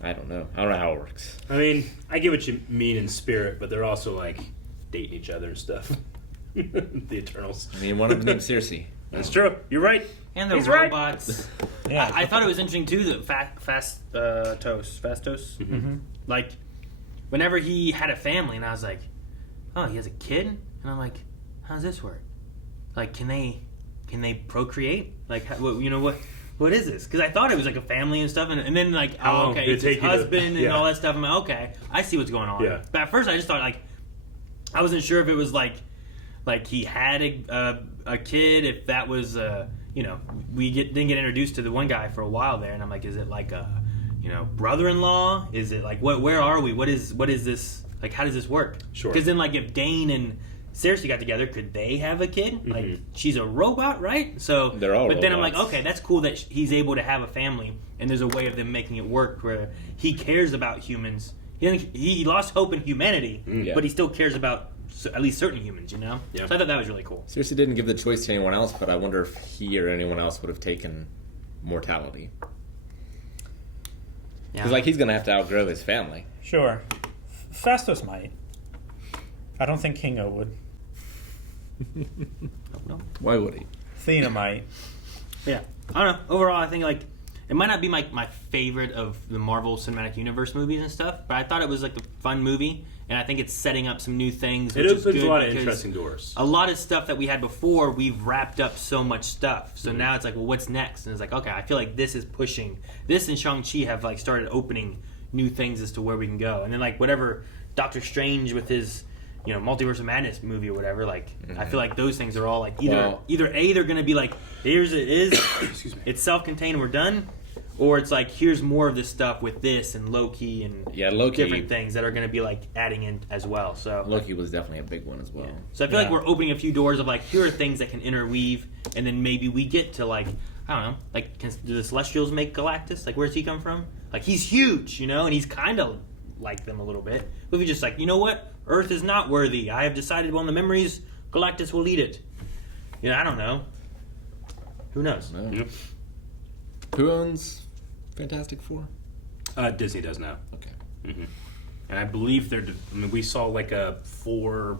I don't know how it works. I mean, I get what you mean in spirit, but they're also like dating each other and stuff. The Eternals. I mean, one of them named Circe. That's true. You're right. And the He's right. robots. Yeah. I thought it was interesting too that Fastos. Like, whenever he had a family, and I was like, oh, he has a kid, and I'm like, how does this work? Like, can they procreate? Like, what is this? Because I thought it was like a family and stuff, and then like, How long okay, did it it's his take you to- husband and yeah. all that stuff. I'm like, okay, I see what's going on. Yeah. But at first, I just thought like, I wasn't sure if it was like he had a kid, if that was we didn't get introduced to the one guy for a while there, and I'm like, is it like a brother-in-law? Is it like where are we? What is this? Like, how does this work? Sure. Because then like if Dane and Circe got together, could they have a kid? Like, she's a robot, right? So They're all But then I'm like, robots. okay, that's cool that he's able to have a family, and there's a way of them making it work where he cares about humans. He lost hope in humanity, Yeah. but he still cares about at least certain humans, Yeah. So I thought that was really cool. Circe didn't give the choice to anyone else, but I wonder if he or anyone else would have taken mortality. Because like he's gonna have to outgrow his family. Sure. Fastos might. I don't think Kingo would. Why would he? Athena might. Yeah, I don't know. Overall, I think like it might not be my favorite of the Marvel Cinematic Universe movies and stuff, but I thought it was like a fun movie, and I think it's setting up some new things. It which is opens a good lot of because interesting doors. A lot of stuff that we had before, we've wrapped up so much stuff. So now it's like, well, what's next? And it's like, okay, I feel like this is pushing. This and Shang-Chi have like started opening new things as to where we can go, and then like whatever Doctor Strange with his Multiverse of Madness movie or whatever, like I feel like those things are all like either they're going to be like, here's it is, excuse me, it's self-contained, we're done, or it's like here's more of this stuff with this and Loki and Loki, different things that are going to be like adding in as well. So Loki was definitely a big one as well. Yeah. So I feel like we're opening a few doors of like here are things that can interweave, and then maybe we get to like I don't know, like do the Celestials make Galactus? Like where's he come from? Like he's huge, and he's kind of like them a little bit. But if we just like, you know what? Earth is not worthy. I have decided on the memories, Galactus will lead it. I don't know. Who knows? No. Yep. Who owns Fantastic Four? Disney does now. Okay. Mm-hmm. And I believe we saw like a 4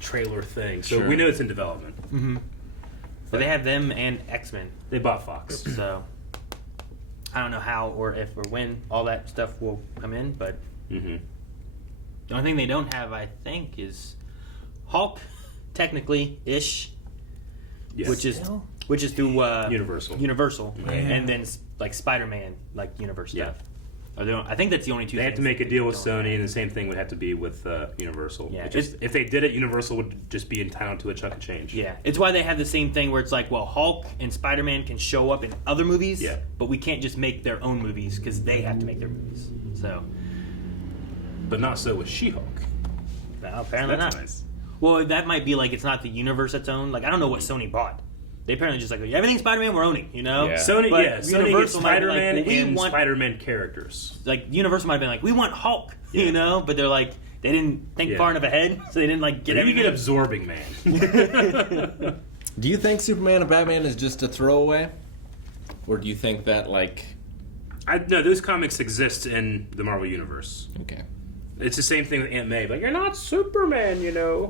trailer thing, so we know it's in development. Mm-hmm. But they have them and X-Men. They bought Fox, so I don't know how or if or when all that stuff will come in, but the only thing they don't have, I think, is Hulk, technically ish, yes. which is through Universal, and then like Spider-Man, like Universe stuff. I think that's the only two. They have to make a deal with Sony, and the same thing would have to be with Universal. Yeah, if they did it, Universal would just be entitled to a chunk of change. Yeah, it's why they have the same thing where it's like, well, Hulk and Spider-Man can show up in other movies, but we can't just make their own movies because they have to make their movies. So, but not so with She-Hulk. No, apparently not. Nice. Well, that might be like it's not the universe that's owned. Like I don't know what Sony bought. They apparently just like everything Spider-Man we're owning, Yeah. Sony, Sony gets Spider-Man and Spider-Man characters. Like Universal might have been like, we want Hulk, but they're like they didn't think far enough ahead, so they didn't like get everything. You get Absorbing Man. Do you think Superman and Batman is just a throwaway, or do you think that like? No, those comics exist in the Marvel universe. Okay. It's the same thing with Aunt May. Like you're not Superman,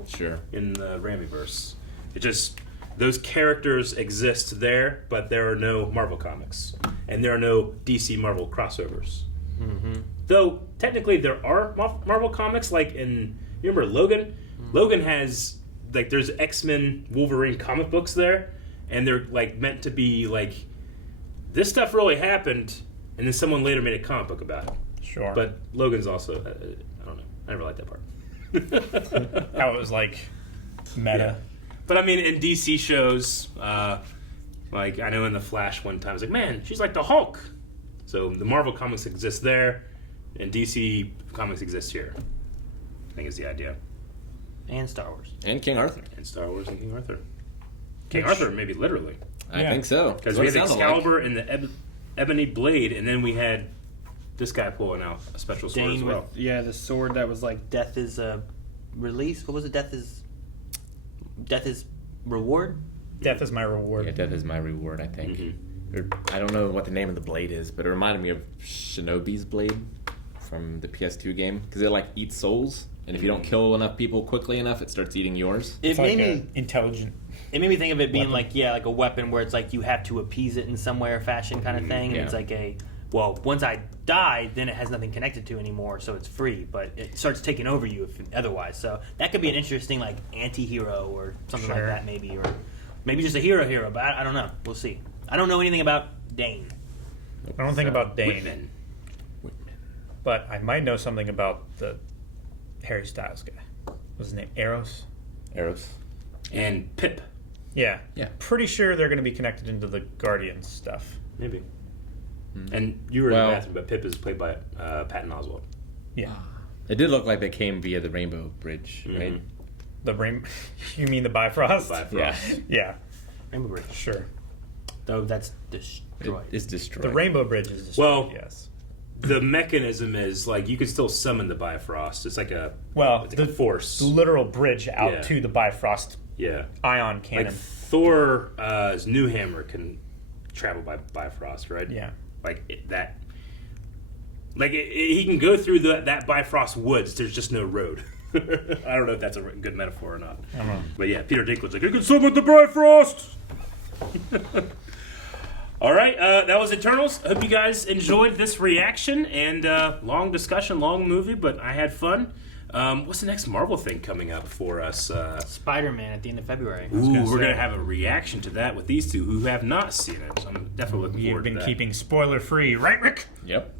Sure. In the Ramiverse, it just. Those characters exist there, but there are no Marvel comics. And there are no DC Marvel crossovers. Mm-hmm. Though, technically, there are Marvel comics, like in... You remember Logan? Logan has... Like, there's X-Men Wolverine comic books there, and they're, like, meant to be, like... This stuff really happened, and then someone later made a comic book about it. Sure. But Logan's also... I don't know. I never liked that part. How it was, like, meta. Yeah. But I mean, in DC shows, like I know in the Flash one time, it's like, man, she's like the Hulk. So the Marvel comics exist there, and DC comics exist here. I think is the idea. And Star Wars. And King Arthur. And Star Wars and King Arthur. King Arthur, maybe literally. I think so. Because we had Excalibur and the Ebony Blade, and then we had this guy pulling out a special sword as well. With, the sword that was like Death is a release. What was it? Death is reward? Death is my reward. Yeah, Death is my reward, I think. Mm-hmm. I don't know what the name of the blade is, but it reminded me of Shinobi's blade from the PS2 game. Because it, like, eats souls, and if you don't kill enough people quickly enough, it starts eating yours. It's like me intelligent. It made me think of it being like a weapon where it's like you have to appease it in some way or fashion kind of thing. And it's like once I die, then it has nothing connected to anymore, so it's free. But it starts taking over you otherwise. So that could be an interesting like anti-hero or something like that, maybe, or maybe just a hero. But I don't know. We'll see. I don't know anything about Dane. I don't think about Dane. Whitman. But I might know something about the Harry Styles guy. What's his name? Eros. And Pip. Yeah. Pretty sure they're going to be connected into the Guardians stuff. Maybe. And you were in the bathroom, but Pip is played by Patton Oswalt. Yeah. It did look like they came via the Rainbow Bridge, right? The You mean the Bifrost? Yeah. Rainbow Bridge. Sure. Though that's destroyed. It's destroyed. The Rainbow Bridge is destroyed, yes. The mechanism is, like, you can still summon the Bifrost. It's like a force. The literal bridge out to the Bifrost ion cannon. Like Thor's new hammer can travel by Bifrost, right? Yeah. Like that. Like he can go through that Bifrost woods. There's just no road. I don't know if that's a good metaphor or not. I don't know. But yeah, Peter Dinklage's like, I can summon the Bifrost. All right, that was Eternals. Hope you guys enjoyed this reaction and long discussion, long movie, but I had fun. What's the next Marvel thing coming up for us? Spider-Man at the end of February. We're going to have a reaction to that with these two who have not seen it. So I'm definitely looking forward to that. You've been keeping spoiler-free, right, Rick? Yep.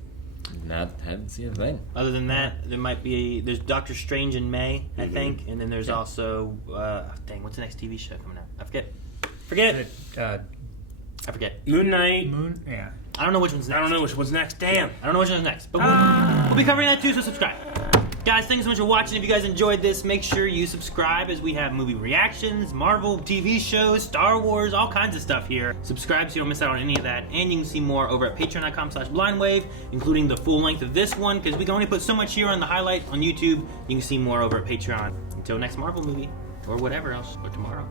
Hadn't seen a thing. Other than that, there's Doctor Strange in May, I think, and then there's also, what's the next TV show coming out? I forget. I forget. Moon Knight. I don't know which one's next. I don't know which one's next. Damn. I don't know which one's next. But we'll be covering that too, so subscribe. Guys, thanks so much for watching. If you guys enjoyed this, make sure you subscribe as we have movie reactions, Marvel TV shows, Star Wars, all kinds of stuff here. Subscribe so you don't miss out on any of that. And you can see more over at patreon.com/blindwave, including the full length of this one, because we can only put so much here on the highlight on YouTube. You can see more over at Patreon. Until next Marvel movie, or whatever else, or tomorrow.